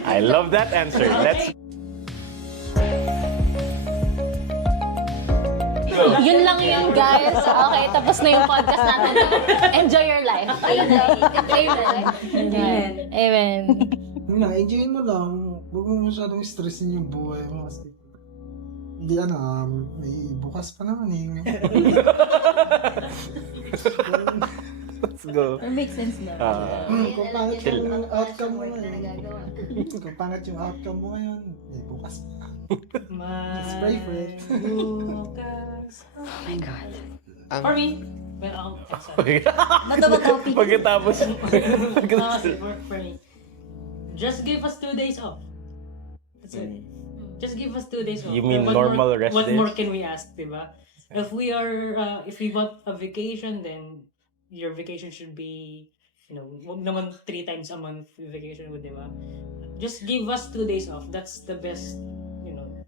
I love that answer. Yun lang yung guys. Okay, tapos na yung podcast natin. Enjoy your life. Enjoy your life. Amen. Amen. Yun nga, enjoyin mo lang. Huwag mo masyadong stressin yung buhay mo kasi hindi may bukas pa naman eh. Let's go. Or makes sense na. Kung pangit chill. yung outcome mo Work na ngayon. nagagawa. Kung pangit yung outcome mo ngayon, bukas pa. Spray for it. Oh my God. For me, well, sorry. Madama topic. Pagkatapos. For me, just give us 2 days off. That's it. Just give us 2 days off. You mean What normal more, rest What days? more can we ask, diba? If we want a vacation, then your vacation should be, wag naman 3 times a month vacation, diba? Just give us 2 days off. That's the best,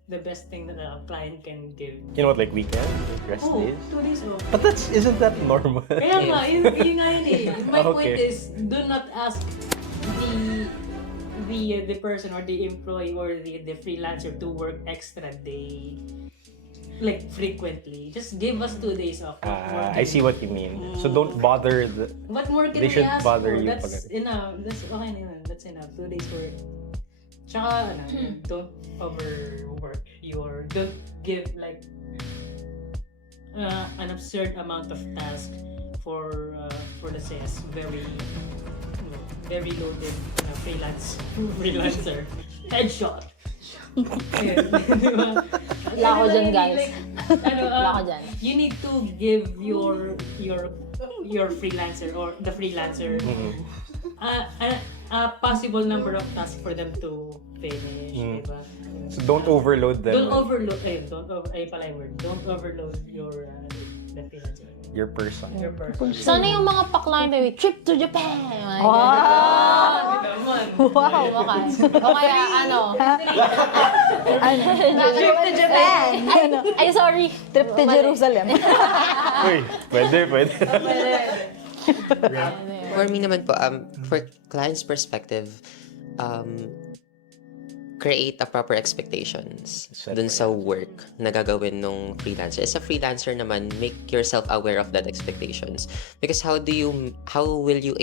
the best thing that a client can give. You know what, like weekend? Rest Oh, days? 2 days off. But isn't that normal? Kaya nga, yun nga yun eh. My point Okay. is, do not ask the person or the employee or the freelancer to work extra day, like frequently. Just give us 2 days off. I see what you mean. So don't bother What more can They we should ask bother for? you That's pag- enough. That's okay na yun. That's enough. 2 days work. Tsaka, don't overwork don't give like an absurd amount of task for let's say as very loaded freelancer. Headshot. Diba? Wala ako dyan, guys. Like, Wala ako dyan. you need to give your freelancer or the freelancer a possible number of tasks for them to finish, diba? So don't overload them. Don't overload your the freelancer. Your person. Your person. Sana yung mga pa-client ay trip to Japan. Ah, Wow! O kaya, Trip to Japan! Ay, sorry. Trip to Jerusalem. Uy, pwede. For me naman po, for client's perspective, create a proper expectations dun sa work na gagawin nung freelancer. As a freelancer naman, make yourself aware of that expectations. Because how will you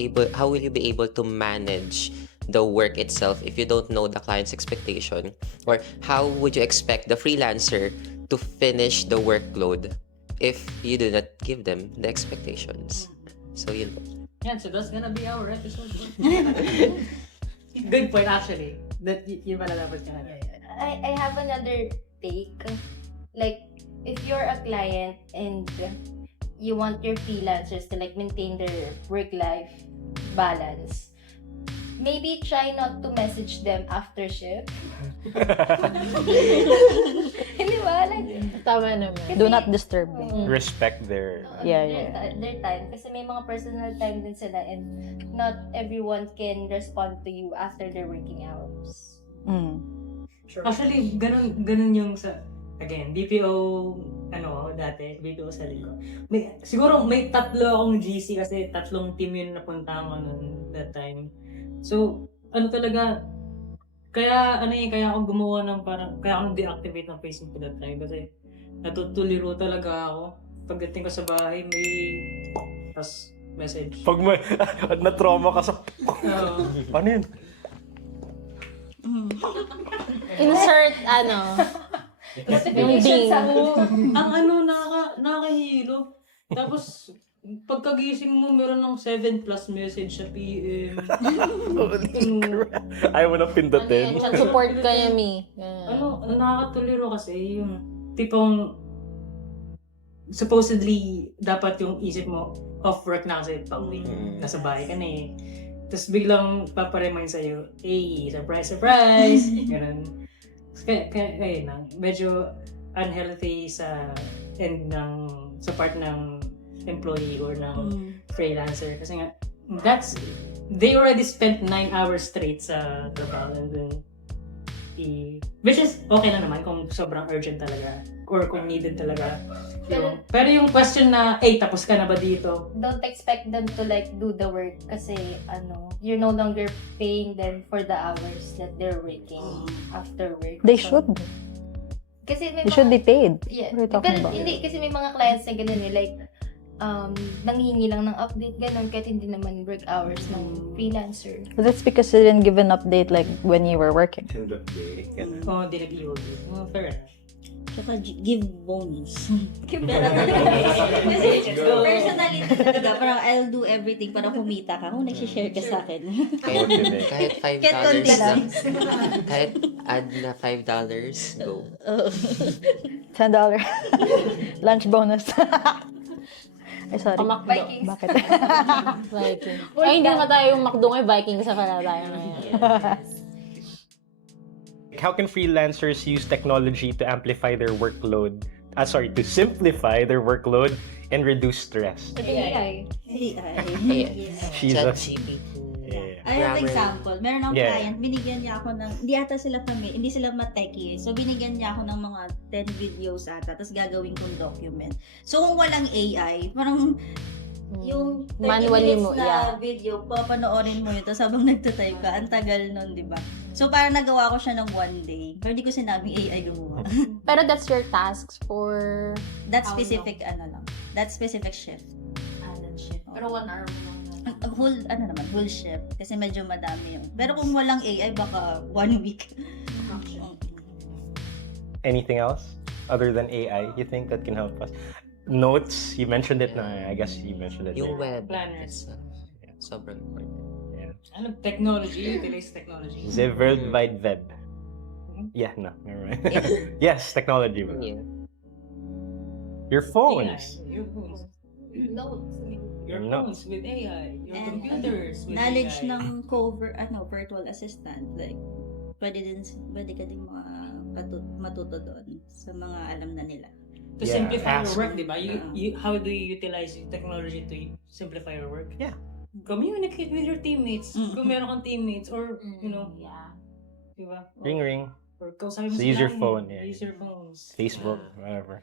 be able to manage the work itself if you don't know the client's expectation? Or how would you expect the freelancer to finish the workload if you do not give them the expectations? So yun po. Yeah, so that's gonna be our episode. Good point actually. That yun pala dapat ka na. I have another take. Like, if you're a client and you want your freelancers to like maintain their work-life balance, maybe try not to message them after shift. Hindi ba? Like, Tama naman. Do not disturb me. Respect their... Yeah, their time. Kasi may mga personal time din sila and not everyone can respond to you after their working hours. Actually, ganun yung sa, again, BPO, dati, BPO sa ko. Siguro may tatlo akong GC kasi tatlong team yun napuntahan ko noon that time. So, talaga, kaya ako gumawa ng kaya ako deactivate ng Facebook ko that time kasi natutuliro talaga ako. Pagdating ko sa bahay, may message. Pag may... na-trauma ka sa... Paano yun? Insert, yung ding. Ang nakakahilo. Tapos, pagkagising mo, meron ng 7+ message sa PM. Ayaw mo na pindutin. Support ka niya, Mi. Nakakatuliro kasi yung tipong supposedly dapat yung isip mo off work na kasi pauwi. Nasa bahay ka na eh. Tapos biglang paparemind sa'yo, hey, surprise, surprise! Ganun. Kaya na, medyo unhealthy sa part ng employee or ng freelancer kasi nga they already spent 9 hours straight sa trabaho and then which is okay lang naman kung sobrang urgent talaga or kung needed talaga pero yung question na tapos ka na ba dito, don't expect them to like do the work kasi you're no longer paying them for the hours that they're working after work. They should. Kasi may They should be paid. Yeah. What are you talking Pero about? hindi, kasi may mga clients na ganun like, nanghihingi lang ng update, ganun, kahit hindi naman work hours ng freelancer. But that's because you didn't give an update like when you were working. di nag-EOD. Fair enough. Tsaka give bonus. Pero Kasi personally talaga, parang I'll do everything para kumita ka. Kung nag-share ka sa akin. Kahit $5 Kahit konti lang. lang. Kahit add na $5, go. $10. Lunch bonus. Ay, sorry. Pamakdo. Vikings. Bakit? Viking. Ay, hindi nga tayo yung McDo ngayon. Vikings sa pala tayo ngayon. How can freelancers use technology to amplify their workload? To simplify their workload and reduce stress. AI. She's a... ChatGPT. Yeah. I have Grammar. example. Meron akong Yeah. client, binigyan niya ako ng, hindi sila mateki. So, binigyan niya ako ng mga 10 videos ata, tapos gagawin kong document. So, kung walang AI, parang yung 30 Manually minutes mo, na yeah. video, papanoorin mo yun, tapos habang nagtatype ka, ang tagal nun, di ba? So, parang nagawa ko siya ng one day. Pero hindi ko sinabing AI gumawa. Pero that's your tasks for... That specific, that specific shift. Pero 1 hour mo lang. Whole shift. Kasi medyo madami yun. Pero kung walang AI, baka 1 week. Anything else other than AI you think that can help us? Notes, you mentioned it na. I guess you mentioned it. Yung web. Planners. Sobrang important. Technology, utilize technology. The World Wide Web. Yeah, no, never mind. Yes, technology. Yeah. Your phones. Your phones. Notes. Your No. phones with AI. Your And computers with Knowledge AI. ng virtual assistant. Like, pwede ka din matuto doon sa mga alam na nila. To Yeah, simplify your ask. work, di ba? How do you utilize technology to simplify your work? Yeah. Communicate with your teammates. Kung meron kang teammates or, Yeah. di ba? Ring ring. Or kausapin mo So sila use your mo. phone, yeah. Use your phones. Facebook, whatever.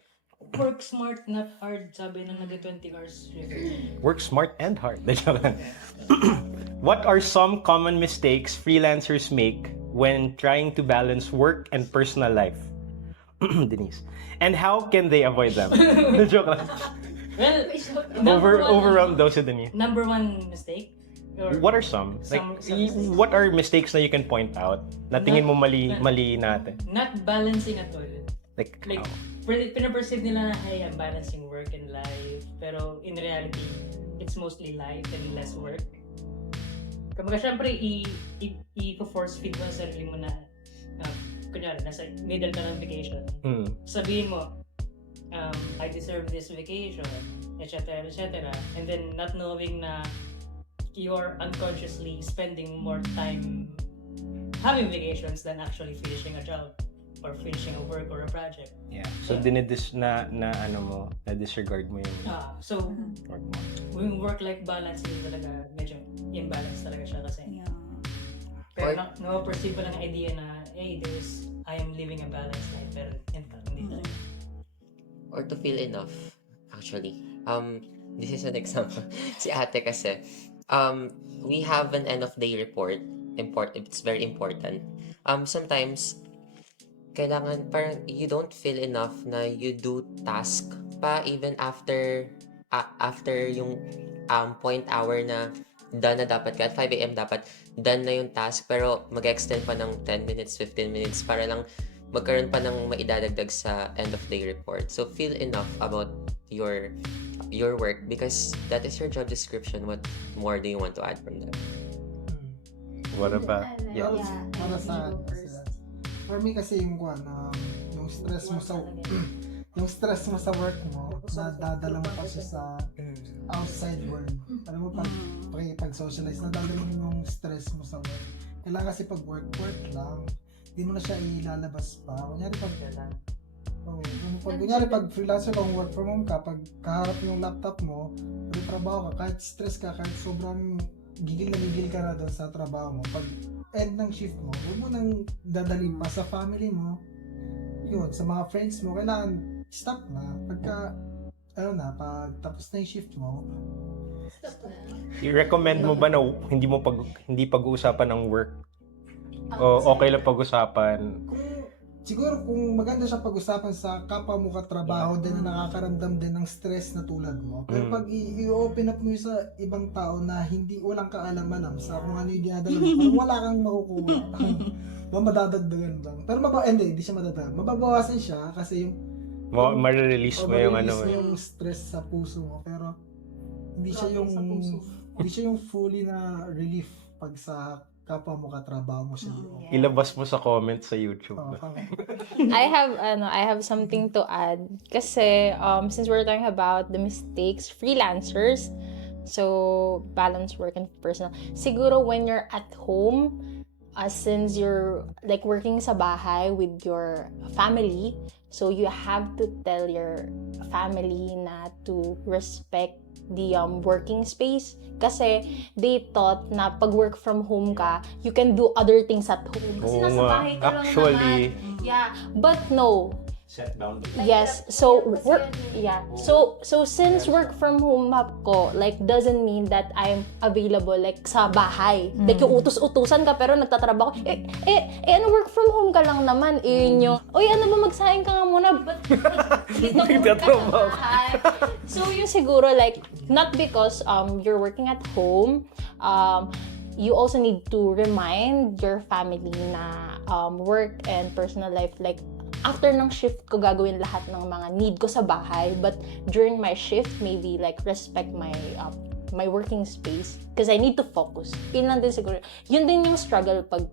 Work smart, not hard. Sabi ng nag-20 hours shift. Work smart and hard. What are some common mistakes freelancers make when trying to balance work and personal life? Denise. And how can they avoid them? Joke lang. Well, Overwhelmed daw si Denise. Number one mistake? Or What are some? Like, Some mistakes. what are mistakes na you can point out na tingin mo mali natin? not balancing at all. Like, Like, how? pinaperceive nila na, hey, I'm balancing work and life. Pero in reality, it's mostly life and less work. Kumbaga, syempre, i-force feed mo sa sarili mo na, kunyari, nasa middle ka ng vacation. Sabihin mo, I deserve this vacation, etc., etc. And then, not knowing na you're unconsciously spending more time having vacations than actually finishing a job or finishing a work or a project. Yeah. So na-disregard mo yung So, work mo. yung work-life balance din talaga, medyo imbalance talaga siya kasi. Yeah. Pero na-perceive ko lang ang idea na, hey, I am living a balanced life, pero hindi talaga. Or to feel enough, actually. This is an example. Si ate kasi, we have an end of day report. It's very important. Sometimes, kailangan parang you don't feel enough na you do task pa even after yung point hour na done na dapat ka at 5 a.m. dapat done na yung task pero mag-extend pa ng 10 minutes, 15 minutes para lang magkaroon pa ng maidadagdag sa end of day report. So feel enough about your work because that is your job description. What more do you want to add from that? What about? Well, Yeah. para sa for me kasi yung yung stress mo sa yung stress mo sa work mo, nadadala mo pa siya sa outside world. Alam mo, pag-socialize, nadadala mo yung stress mo sa work. Kailangan kasi pag work lang, hindi mo na siya ilalabas pa. Kunyari pag freelancer kung work from home ka, pag kaharap yung laptop mo, pag trabaho ka, kahit stress ka, kahit sobrang gigil ka na doon sa trabaho mo, pag end ng shift mo, huwag mo nang dadalhin pa sa family mo, yun, sa mga friends mo, kailangan stop na. Pag tapos na yung shift mo, I-recommend mo ba na hindi pag-uusapan ng work? O okay lang pag-usapan? siguro kung maganda siya pag-usapan sa kapwa mo katrabaho din na nakakaramdam din ng stress na tulad mo. Pero pag i-open up mo yun sa ibang tao na walang kaalaman sa kung ano yung dinadala mo, parang wala kang makukuha. Madadagdagan lang. Pero hindi siya madadagdagan. Mababawasan siya kasi yung ma-release mo yung yung stress sa puso mo. Pero hindi siya yung fully na relief pag sa kapwa mo katrabaho mo siya. ilabas mo sa comment sa YouTube. I have something to add kasi since we're talking about the mistakes freelancers, so balance work and personal. Siguro when you're at home, since you're like working sa bahay with your family, so you have to tell your family na to respect the working space kasi they thought na pag work from home ka, you can do other things at home. Kasi Oo nasa nga. bahay ka lang Actually, naman. Yeah, but no. set boundaries. Yes, so since work from home ko, like doesn't mean that I'm available like sa bahay. Like yung utos-utusan ka pero nagtatrabaho. Ano work from home ka lang naman. Yung, ano ba magsaing ka nga muna? But dito ka sa bahay. So yung siguro like, not because you're working at home, you also need to remind your family na work and personal life, like after ng shift ko gagawin lahat ng mga need ko sa bahay, but during my shift maybe like respect my my working space because I need to focus. Yun lang din siguro. Yun din yung struggle pag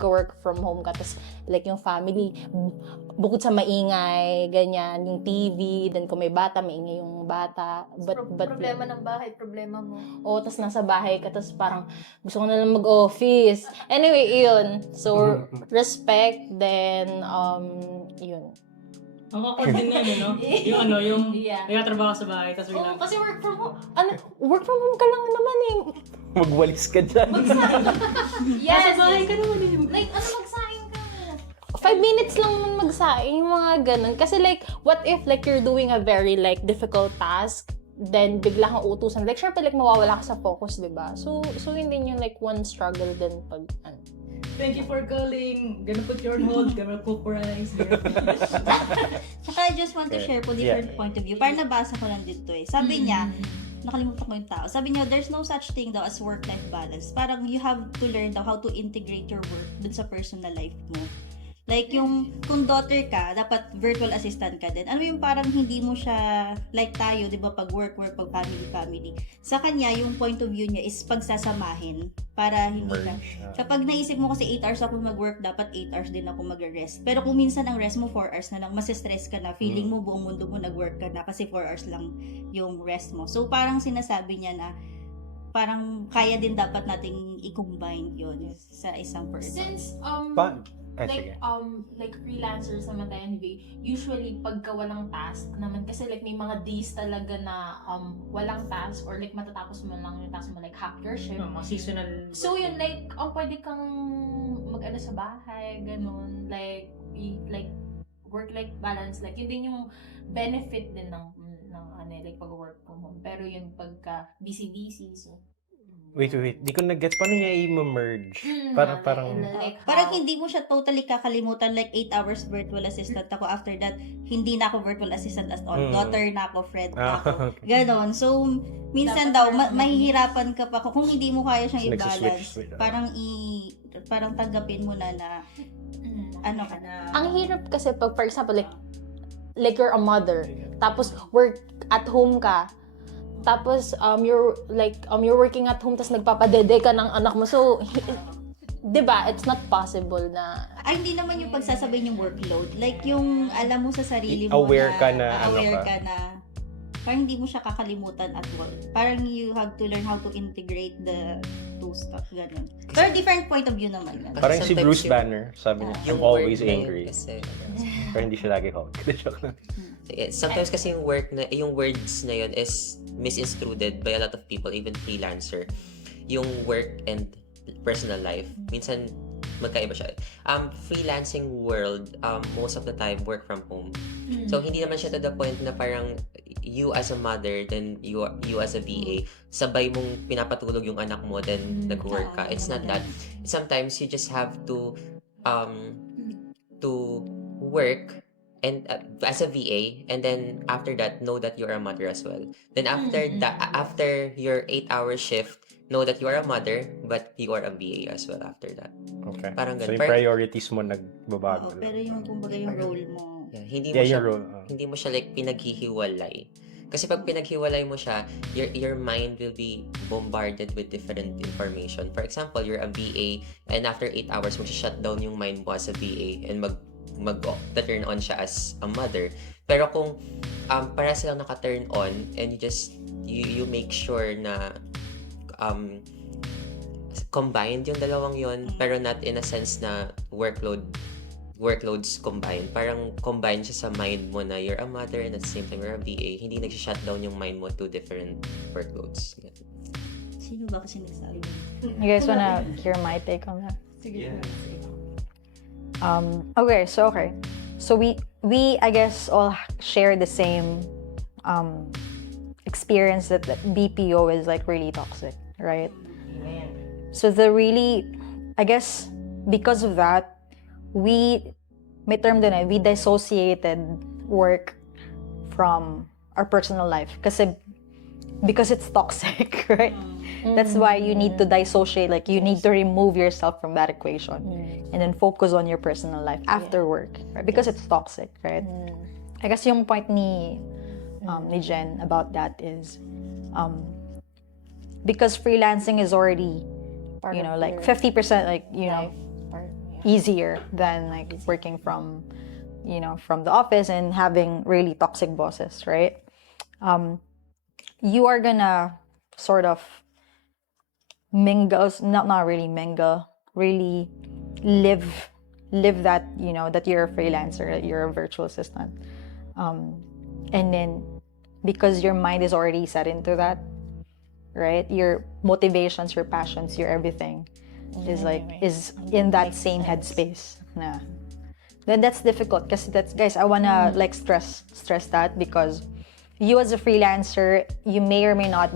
work from home ka. Tapos like yung family, bukod sa maingay, ganyan, yung TV, then kung may bata, maingay yung bata. But problema ng bahay, problema mo. tapos nasa bahay ka, tapos parang gusto ko na lang mag-office. Anyway, yun. So, respect, then, yun. Ang awkward din yan, no? Yung nagtatrabaho sa bahay, tapos biglang, Kasi work from home ka lang naman eh. Magwalis ka dyan. Yes, nasa bahay ka naman eh. Like, magsaing ka? 5 minutes lang naman magsaing, mga ganun. Kasi like, what if like you're doing a very like difficult task, then bigla kang utusan. Like, syempre like mawawala ka sa focus, diba? So yun din yung like one struggle din pag, Thank you for calling. Gonna put you on hold. Gonna cook rice. Saka I just want to share po different point of view. Parang nabasa ko lang dito eh. Sabi niya, nakalimutan ko yung tao. Sabi niya, there's no such thing daw as work-life balance. Parang you have to learn daw how to integrate your work dun sa personal life mo. Like yung, kung daughter ka, dapat virtual assistant ka din. Ano yung parang hindi mo siya, like tayo, di ba, pag work, pag family. Sa kanya, yung point of view niya is pagsasamahin para hindi ka. Kapag naisip mo kasi 8 hours ako mag-work, dapat 8 hours din ako mag-rest. Pero kung minsan ang rest mo 4 hours na lang, masistress ka na, feeling mo buong mundo mo nag-work ka na kasi 4 hours lang yung rest mo. So parang sinasabi niya na, parang kaya din dapat nating i-combine yun sa isang person. Since Sige. like freelancers naman tayo anyway, usually pagka walang task naman kasi like may mga days talaga na walang task or like matatapos mo lang yung task mo, like half your shift. Mga seasonal. So yun, like pwede kang mag-ano sa bahay, ganun, like work-life balance, like yun din yung benefit din ng like pag-work from home. Pero yun pagka busy so Wait. Di ko na-get. Paano niya i-merge? Parang... Parang hindi mo siya totally kakalimutan, like 8 hours virtual assistant ako. After that, hindi na ako virtual assistant as all. Daughter na ako, friend na ako. Ganon. So, minsan daw, mahihirapan ka pa kung hindi mo kaya siyang i-balance. Parang tanggapin mo na ano ka na. Ang hirap kasi pag, for example, like you're a mother, tapos work at home ka, tapos you're working at home, tapos nagpapadede ka ng anak mo. So, 'di ba? It's not possible na hindi naman yung pagsasabayin yung workload. Like yung alam mo sa sarili mo aware ka na parang hindi mo siya kakalimutan at all. Parang you have to learn how to integrate the two stuff, ganun. Pero different point of view naman yan. Parang si Bruce Banner, sabi niya, I'm always angry. Kasi, Pero hindi siya lagi hawk. Joke lang. sometimes kasi yung words na yun is misinstrued by a lot of people, even freelancer. Yung work and personal life, minsan magkaiba siya. Freelancing world, most of the time work from home. So hindi naman siya to the point na parang you as a mother, then you as a VA, sabay mong pinapatulog yung anak mo, then nag-work ka. It's not that. Sometimes you just have to work and as a VA, and then after that know that you're a mother as well. Then after your 8-hour shift, know that you are a mother, but you are a VA as well after that. Okay. Parang So ganun. yung priorities mo nagbabago. Pero yung kumbaga yung role mo. Hindi mo siya like pinaghihiwalay. Kasi pag pinaghiwalay mo siya, your mind will be bombarded with different information. For example, you're a VA, and after 8 hours, mag-shut down yung mind mo as a VA and mag-turn on siya as a mother. Pero kung para silang naka-turn on and you make sure na combined yung dalawang yon, pero not in a sense na workloads combined. Parang combined siya sa mind mo na you're a mother and at the same time you're a VA. Hindi nag-shut down yung mind mo to different workloads. Sino ba kasi nagsabi? You guys wanna hear my take on that? Sige. Okay. So we I guess all share the same experience that BPO is like really toxic, right? So I guess because of that, we dissociated work from our personal life because it's toxic, right? That's why you need to dissociate, like you need to remove yourself from that equation and then focus on your personal life after work, right? Because it's toxic, right? I guess yung point ni Jen about that is because freelancing is already like 50% like easier than like working from the office and having really toxic bosses, right? You are gonna sort of mingle, not really mingle, really live that that you're a freelancer, that you're a virtual assistant, and then because your mind is already set into that, right? Your motivations, your passions, your everything is in that same headspace. Nah. Then that's difficult because guys, I wanna like stress that because you as a freelancer, you may or may not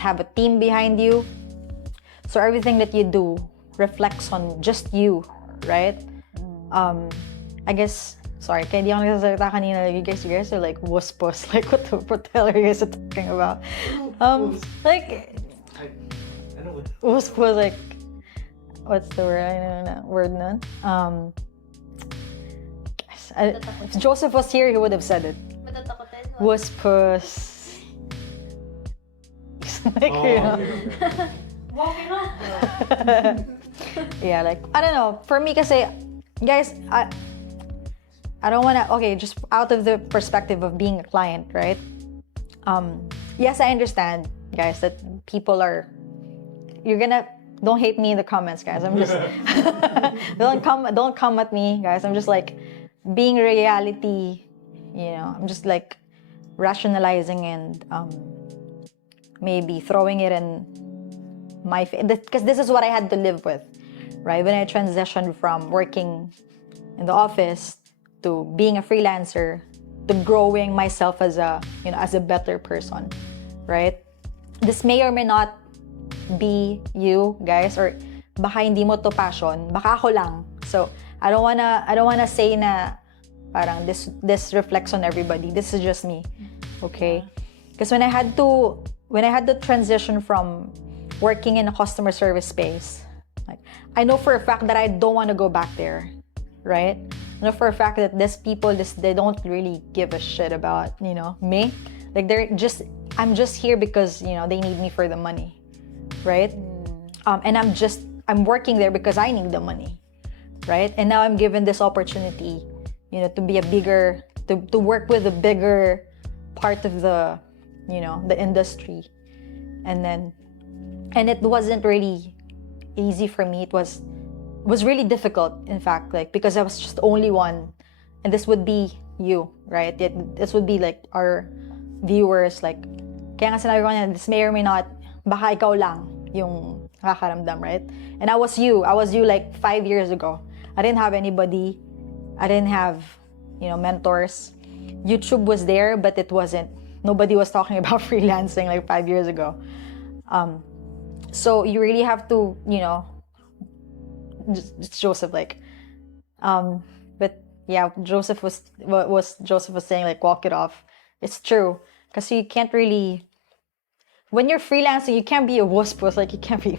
have a team behind you. So everything that you do reflects on just you, right? I guess, sorry, kaya di ako nagsasalita kanina. You guys are like wuss-puss. Like, what the hell are you guys talking about? Like, wuss-puss, like, what's the word? I don't know. Word nun? If Joseph was here, he would have said it. Matatakotin. Wuss-puss. Like, Walking up. yeah, like, I don't know. For me kasi, guys, I don't wanna, okay, just out of the perspective of being a client, right? Yes, I understand guys, that people are, don't hate me in the comments, guys. I'm just, don't come at me, guys. I'm just like, being reality, I'm just like rationalizing and maybe throwing it in my face, because this is what I had to live with, right? When I transitioned from working in the office to being a freelancer, to growing myself as a better person, right? This may or may not be you, guys, or baka hindi mo to passion, baka ako lang. So I don't wanna say na parang this reflects on everybody. This is just me, okay? Because when I had to transition from working in a customer service space, like, I know for a fact that I don't want to go back there, right? I know for a fact that these people, they don't really give a shit about, me. Like, I'm just here because, they need me for the money, right? And I'm working there because I need the money, right? And now I'm given this opportunity, to be to work with a bigger part of the industry. And it wasn't really easy for me. It was really difficult, in fact, like, because I was just the only one, and this would be you, right? This would be like our viewers, like, kaya nga sinabi ko na, this may or may not, baka ikaw lang yung nakakaramdam, right? And I was you like 5 years ago. I didn't have anybody. I didn't have, mentors. YouTube was there, but nobody was talking about freelancing like 5 years ago. So you really have to, Joseph, like, but yeah, Joseph was saying, like, walk it off. It's true, because you can't really, when you're freelancing, you can't be a wuss, like, you can't be,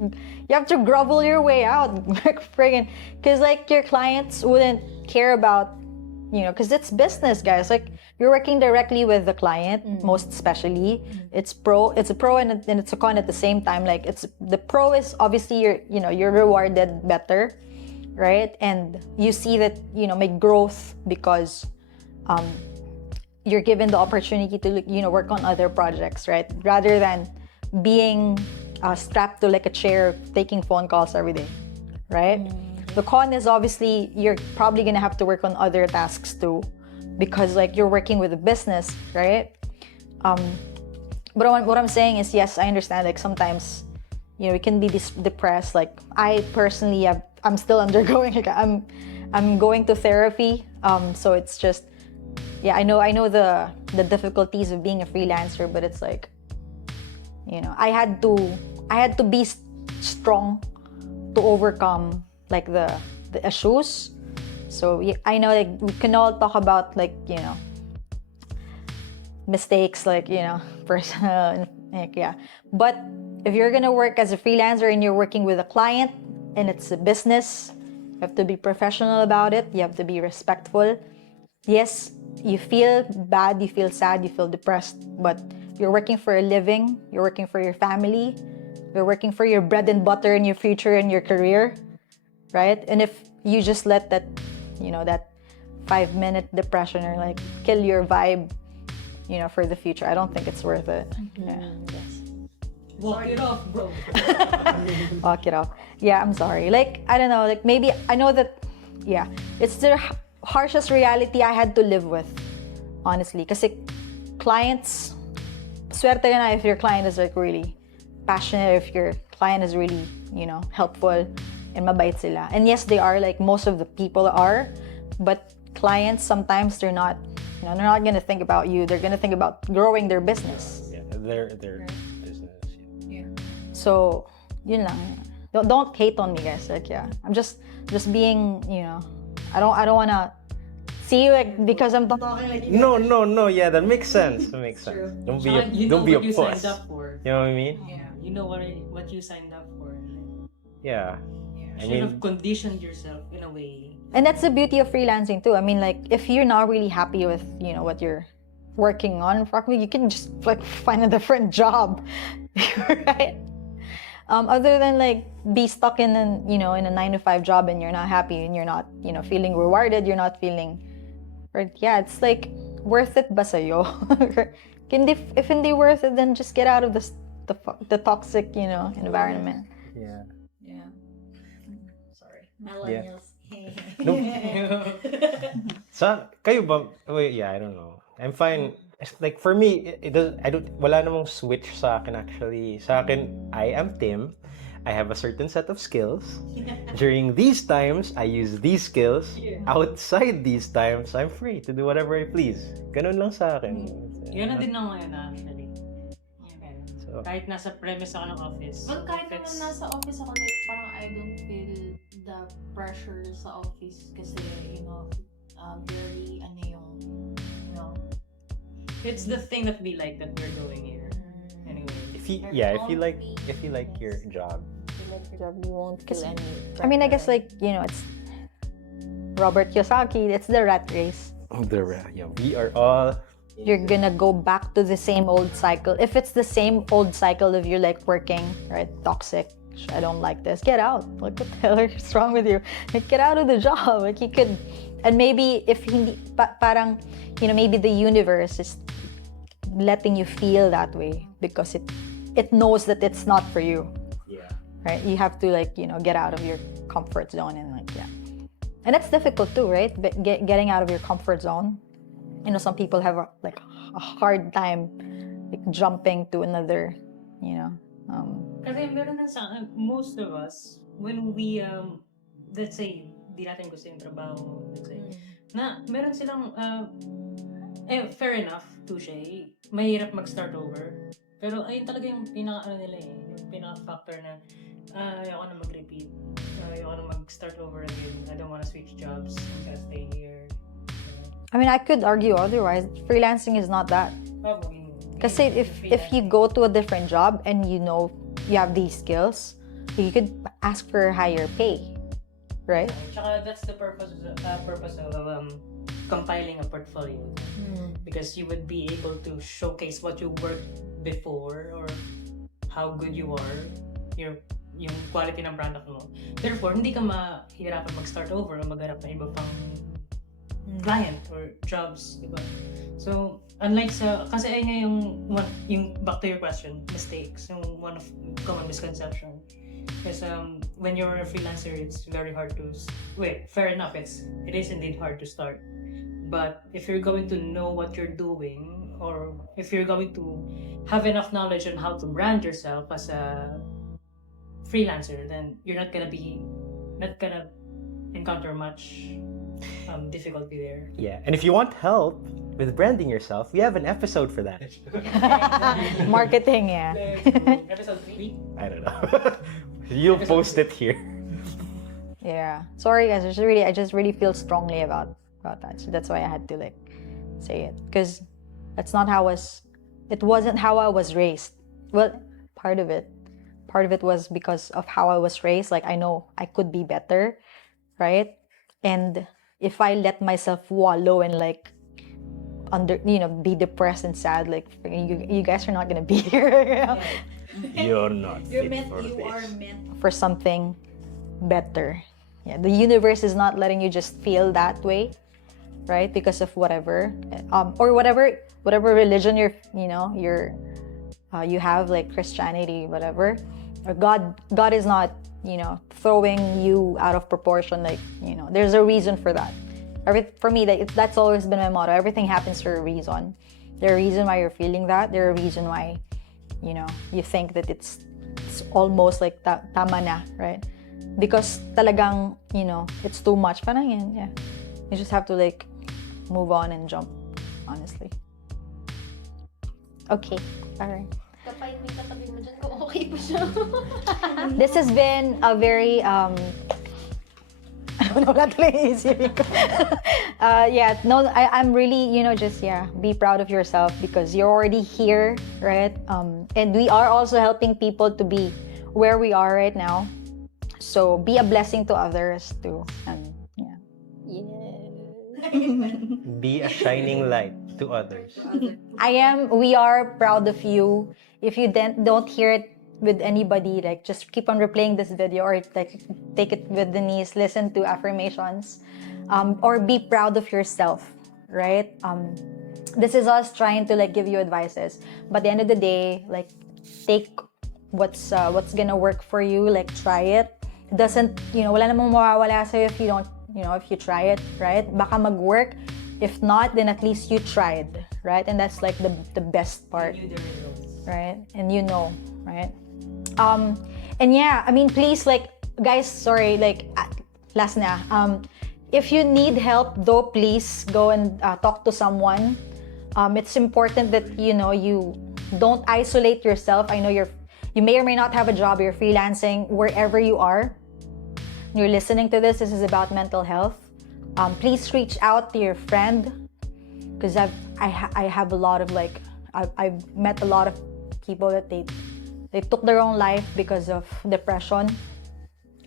you have to grovel your way out, like, friggin', because, like, your clients wouldn't care about, because it's business, guys. Like, you're working directly with the client, most especially. It's a pro and it's a con at the same time. Like, the pro is obviously you're rewarded better, right? And you see that, make growth because you're given the opportunity to, work on other projects, right? Rather than being strapped to, like, a chair, taking phone calls every day, right? The con is obviously you're probably gonna have to work on other tasks too, because, like, you're working with a business, right? But what I'm saying is, yes, I understand, like, sometimes, you can be depressed. Like, I personally I'm still undergoing, like, I'm going to therapy. So it's just, yeah, I know the difficulties of being a freelancer, but it's like, I had to be strong to overcome, like, the issues. So I know, like, we can all talk about, like, mistakes, like, personal, like, yeah. But if you're gonna work as a freelancer and you're working with a client and it's a business, you have to be professional about it. You have to be respectful. Yes, you feel bad, you feel sad, you feel depressed, but you're working for a living. You're working for your family. You're working for your bread and butter in your future and your career, right? And if you just let that, that 5-minute depression or, like, kill your vibe, for the future, I don't think it's worth it. Yeah. Walk it off, bro. Walk it off. Yeah, I'm sorry. Like, I don't know, like, maybe I know that, yeah, it's the harshest reality I had to live with, honestly. Kasi clients, swerte ka na if your client is, like, really passionate, if your client is really, helpful and mabait sila. And yes, they are, like, most of the people are, but clients, sometimes they're not, they're not gonna think about you. They're gonna think about growing their business. Yeah, their business. Yeah. So, yun lang. Don't hate on me, guys. Like, yeah, I'm just being, I don't wanna see you, like, because I'm talking like you. No. Yeah, that makes sense. That makes sense. Don't be a what you puss. signed up for. You know what I mean? Yeah, you know what you signed up for. Yeah. Yeah, I should mean- have conditioned yourself in a way. And that's the beauty of freelancing too. I mean, like, if you're not really happy with, what you're working on, probably you can just, like, find a different job, right? Other than, like, be stuck in a 9-to-5 job and you're not happy and you're not, feeling rewarded, you're not feeling, right? Yeah, it's like, worth it ba sa'yo? If hindi worth it, then just get out of the toxic, environment. Yeah. Yeah. Sorry. Millennials. No. Kayo ba? Wait, yeah, I don't know. I'm fine. It's like for me, it does. I don't. Wala namang switch sa akin actually. Sa akin, I am Tim. I have a certain set of skills. During these times, I use these skills. Outside these times, I'm free to do whatever I please. Ganun lang sa akin. Yun na din ako ngayon actually. So, Kahit nasa premise ako ng office. Well, kahit naman It's- nasa office ako, like, parang I don't feel the pressure sa office kasi, very, It's the thing that we like that we're doing here. Anyway. if you like your job, You won't kill any. I mean, I guess like, it's Robert Kiyosaki, it's the rat race. we are all. You're gonna go back to the same old cycle. If it's the same old cycle of you like working, right? Toxic. I don't like this. Get out. Like, what the hell is wrong with you? Like, get out of the job. Like, you could, and maybe if hindi, parang, maybe the universe is letting you feel that way because it knows that it's not for you. Yeah. Right? You have to like, get out of your comfort zone and like, yeah. And that's difficult too, right? But getting out of your comfort zone. Some people have a hard time like jumping to another, Kasi meron din sa most of us, when we, let's say, di natin gusto yung trabaho, let's say, na meron silang, fair enough, touche, mahirap mag-start over. Pero ayun talaga yung pinaka-ano nila yung pinaka-factor na, ayoko na mag-repeat, ayoko na mag-start over again, I don't wanna switch jobs, I'm gonna stay here. I mean, I could argue otherwise. Freelancing is not that. Probably. Kasi if you go to a different job and you have these skills, you could ask for higher pay, right? Tsaka that's the purpose of compiling a portfolio. Because you would be able to showcase what you worked before or how good you are, yung quality ng product mo. Therefore, hindi ka mahirapan mag-start over o maghanap ng iba pang client or jobs, diba? So, unlike kasi ayun nga yung back to your question, mistakes, yung one of common misconception. Because when you're a freelancer, it's very hard to, fair enough, it is indeed hard to start. But if you're going to know what you're doing, or if you're going to have enough knowledge on how to brand yourself as a freelancer, then you're not gonna encounter much difficulty there. Yeah, and if you want help with branding yourself, we have an episode for that. Marketing, yeah. Episode 3? I don't know. You'll post it here. Yeah. Sorry guys, I just really feel strongly about that. So that's why I had to like say it. Because it wasn't how I was raised. Well, part of it was because of how I was raised. Like, I know I could be better, right? And if I let myself wallow and like be depressed and sad, like you guys are not gonna be here. You're not. You are meant for something better. Yeah, the universe is not letting you just feel that way, right? Because of whatever, or whatever religion you have, like Christianity, whatever. Or God is not, throwing you out of proportion. Like, there's a reason for that. For me, that's always been my motto. Everything happens for a reason. There's a reason why you're feeling that. There's a reason why, you think that it's almost like tama na, right? Because talagang, it's too much. Parang yan, yeah. You just have to like move on and jump, honestly. Okay, alright. Kapag may katabi mo dyan, kung okay pa siya. This has been a very wala tuloy isipin ko. I'm really, be proud of yourself because you're already here, right? And we are also helping people to be where we are right now. So be a blessing to others too. And Be a shining light to others. we are proud of you. If you don't hear it with anybody, like just keep on replaying this video or like take it with Denise, listen to affirmations, or be proud of yourself, right? this is us trying to like give you advices. But at the end of the day, like take what's gonna work for you. Like try it. It doesn't, wala namang mawawala sa'yo if you don't, if you try it, right? Baka mag-work. If not, then at least you tried, right? And that's like the best part, right? And right? And yeah, I mean, please, like, guys, sorry, like, last na. If you need help, though, please go and talk to someone. It's important that, you don't isolate yourself. I know you may or may not have a job, you're freelancing, wherever you are. You're listening to this is about mental health. Please reach out to your friend, because I have a lot of like, I've met a lot of people that they took their own life because of depression.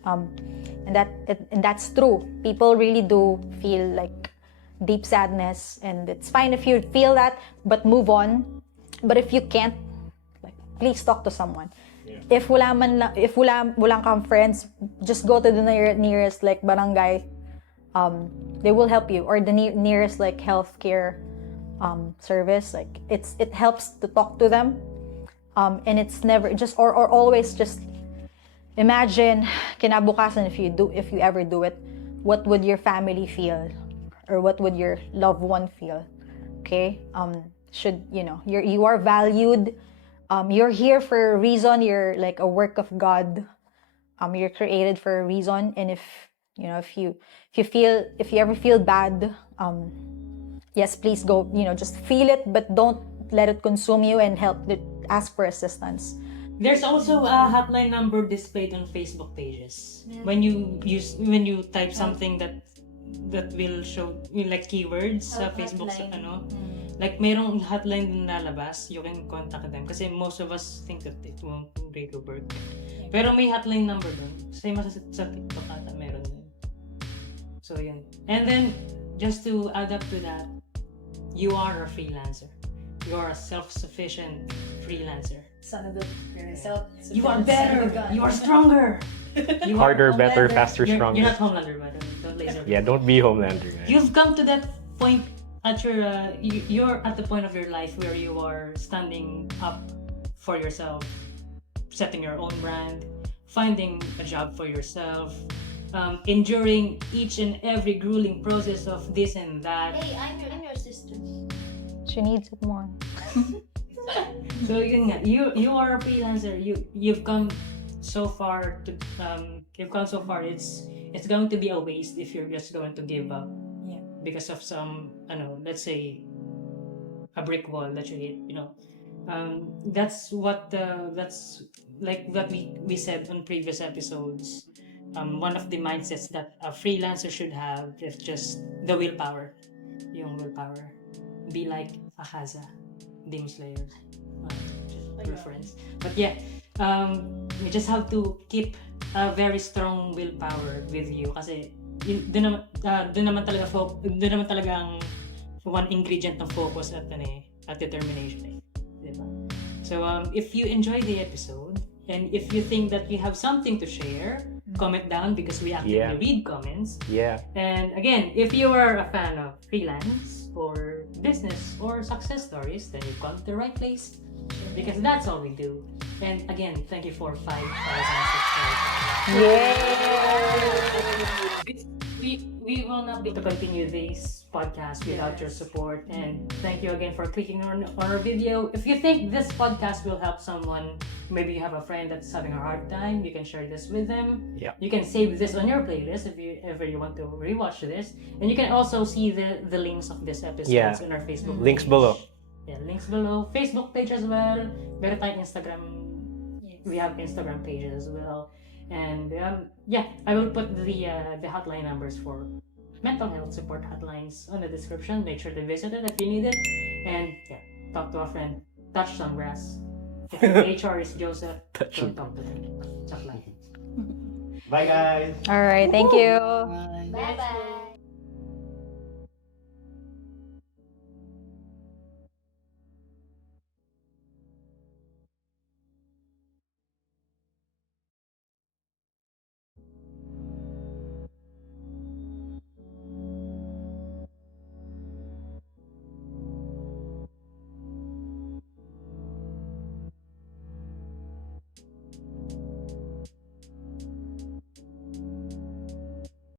And that's true. People really do feel like deep sadness, and it's fine if you feel that, but move on. But if you can't, like, please talk to someone. Yeah. If wala kang friends, just go to the nearest like barangay. They will help you, or the nearest like healthcare service. Like it helps to talk to them. And it's never just or always just imagine kinabukasan if you ever do it, what would your family feel, or what would your loved one feel? Okay, you are valued. You're here for a reason. You're like a work of God. You're created for a reason. And if you ever feel bad, yes, please go. Just feel it, but don't let it consume you, and ask for assistance. There's also a hotline number displayed on Facebook pages. Yeah. When you type something that will show like keywords sa Facebook sa like mayroong hotline din lalabas, you can contact them. Kasi most of us think that it won't really work. Pero may hotline number dun. Same as sa TikTok ata meron din. So yun. And then, just to add up to that, you are a freelancer. You are a self-sufficient freelancer. Son of the self-sufficient. You are better. You are stronger. You Harder, are better, faster, stronger. You're not Homelander, but don't laser. Yeah, don't be Homelander, guys. You've come to that point at you're at the point of your life where you are standing up for yourself, setting your own brand, finding a job for yourself, enduring each and every grueling process of this and that. Hey, I'm your sister. She needs it more. So yun nga, you are a freelancer. You've come so far to it's going to be a waste if you're just going to give up. Yeah. Because of some let's say a brick wall that you hit, that's like what we said on previous episodes. One of the mindsets that a freelancer should have is just the willpower. Yung willpower. Be like Akaza, Demon Slayer. Just reference. But yeah, you just have to keep a very strong willpower with you, kasi doon naman talaga ang one ingredient ng focus at determination. Diba? So if you enjoy the episode, and if you think that you have something to share, comment down, because we actively read comments. Yeah. And again, if you are a fan of freelance or business or success stories, then you've come to the right place, because that's all we do. And again, thank you for 5,000 subscribers. Yay! We will not be able to continue this podcast without your support, and thank you again for clicking on our video. If you think this podcast will help someone, maybe you have a friend that's having a hard time, you can share this with them. Yeah. You can save this on your playlist if you ever want to rewatch this, and you can also see the links of this episode on our Facebook links page. Below. Yeah, links below. Facebook page as well. Meron tayong Instagram. Yes. We have Instagram pages as well. And I will put the hotline numbers for mental health support hotlines on the description. Make sure to visit it if you need it. And talk to a friend. Touch some grass. If your HR is Joseph, don't talk to them. Talk like. Bye, guys. All right, thank you. Bye bye.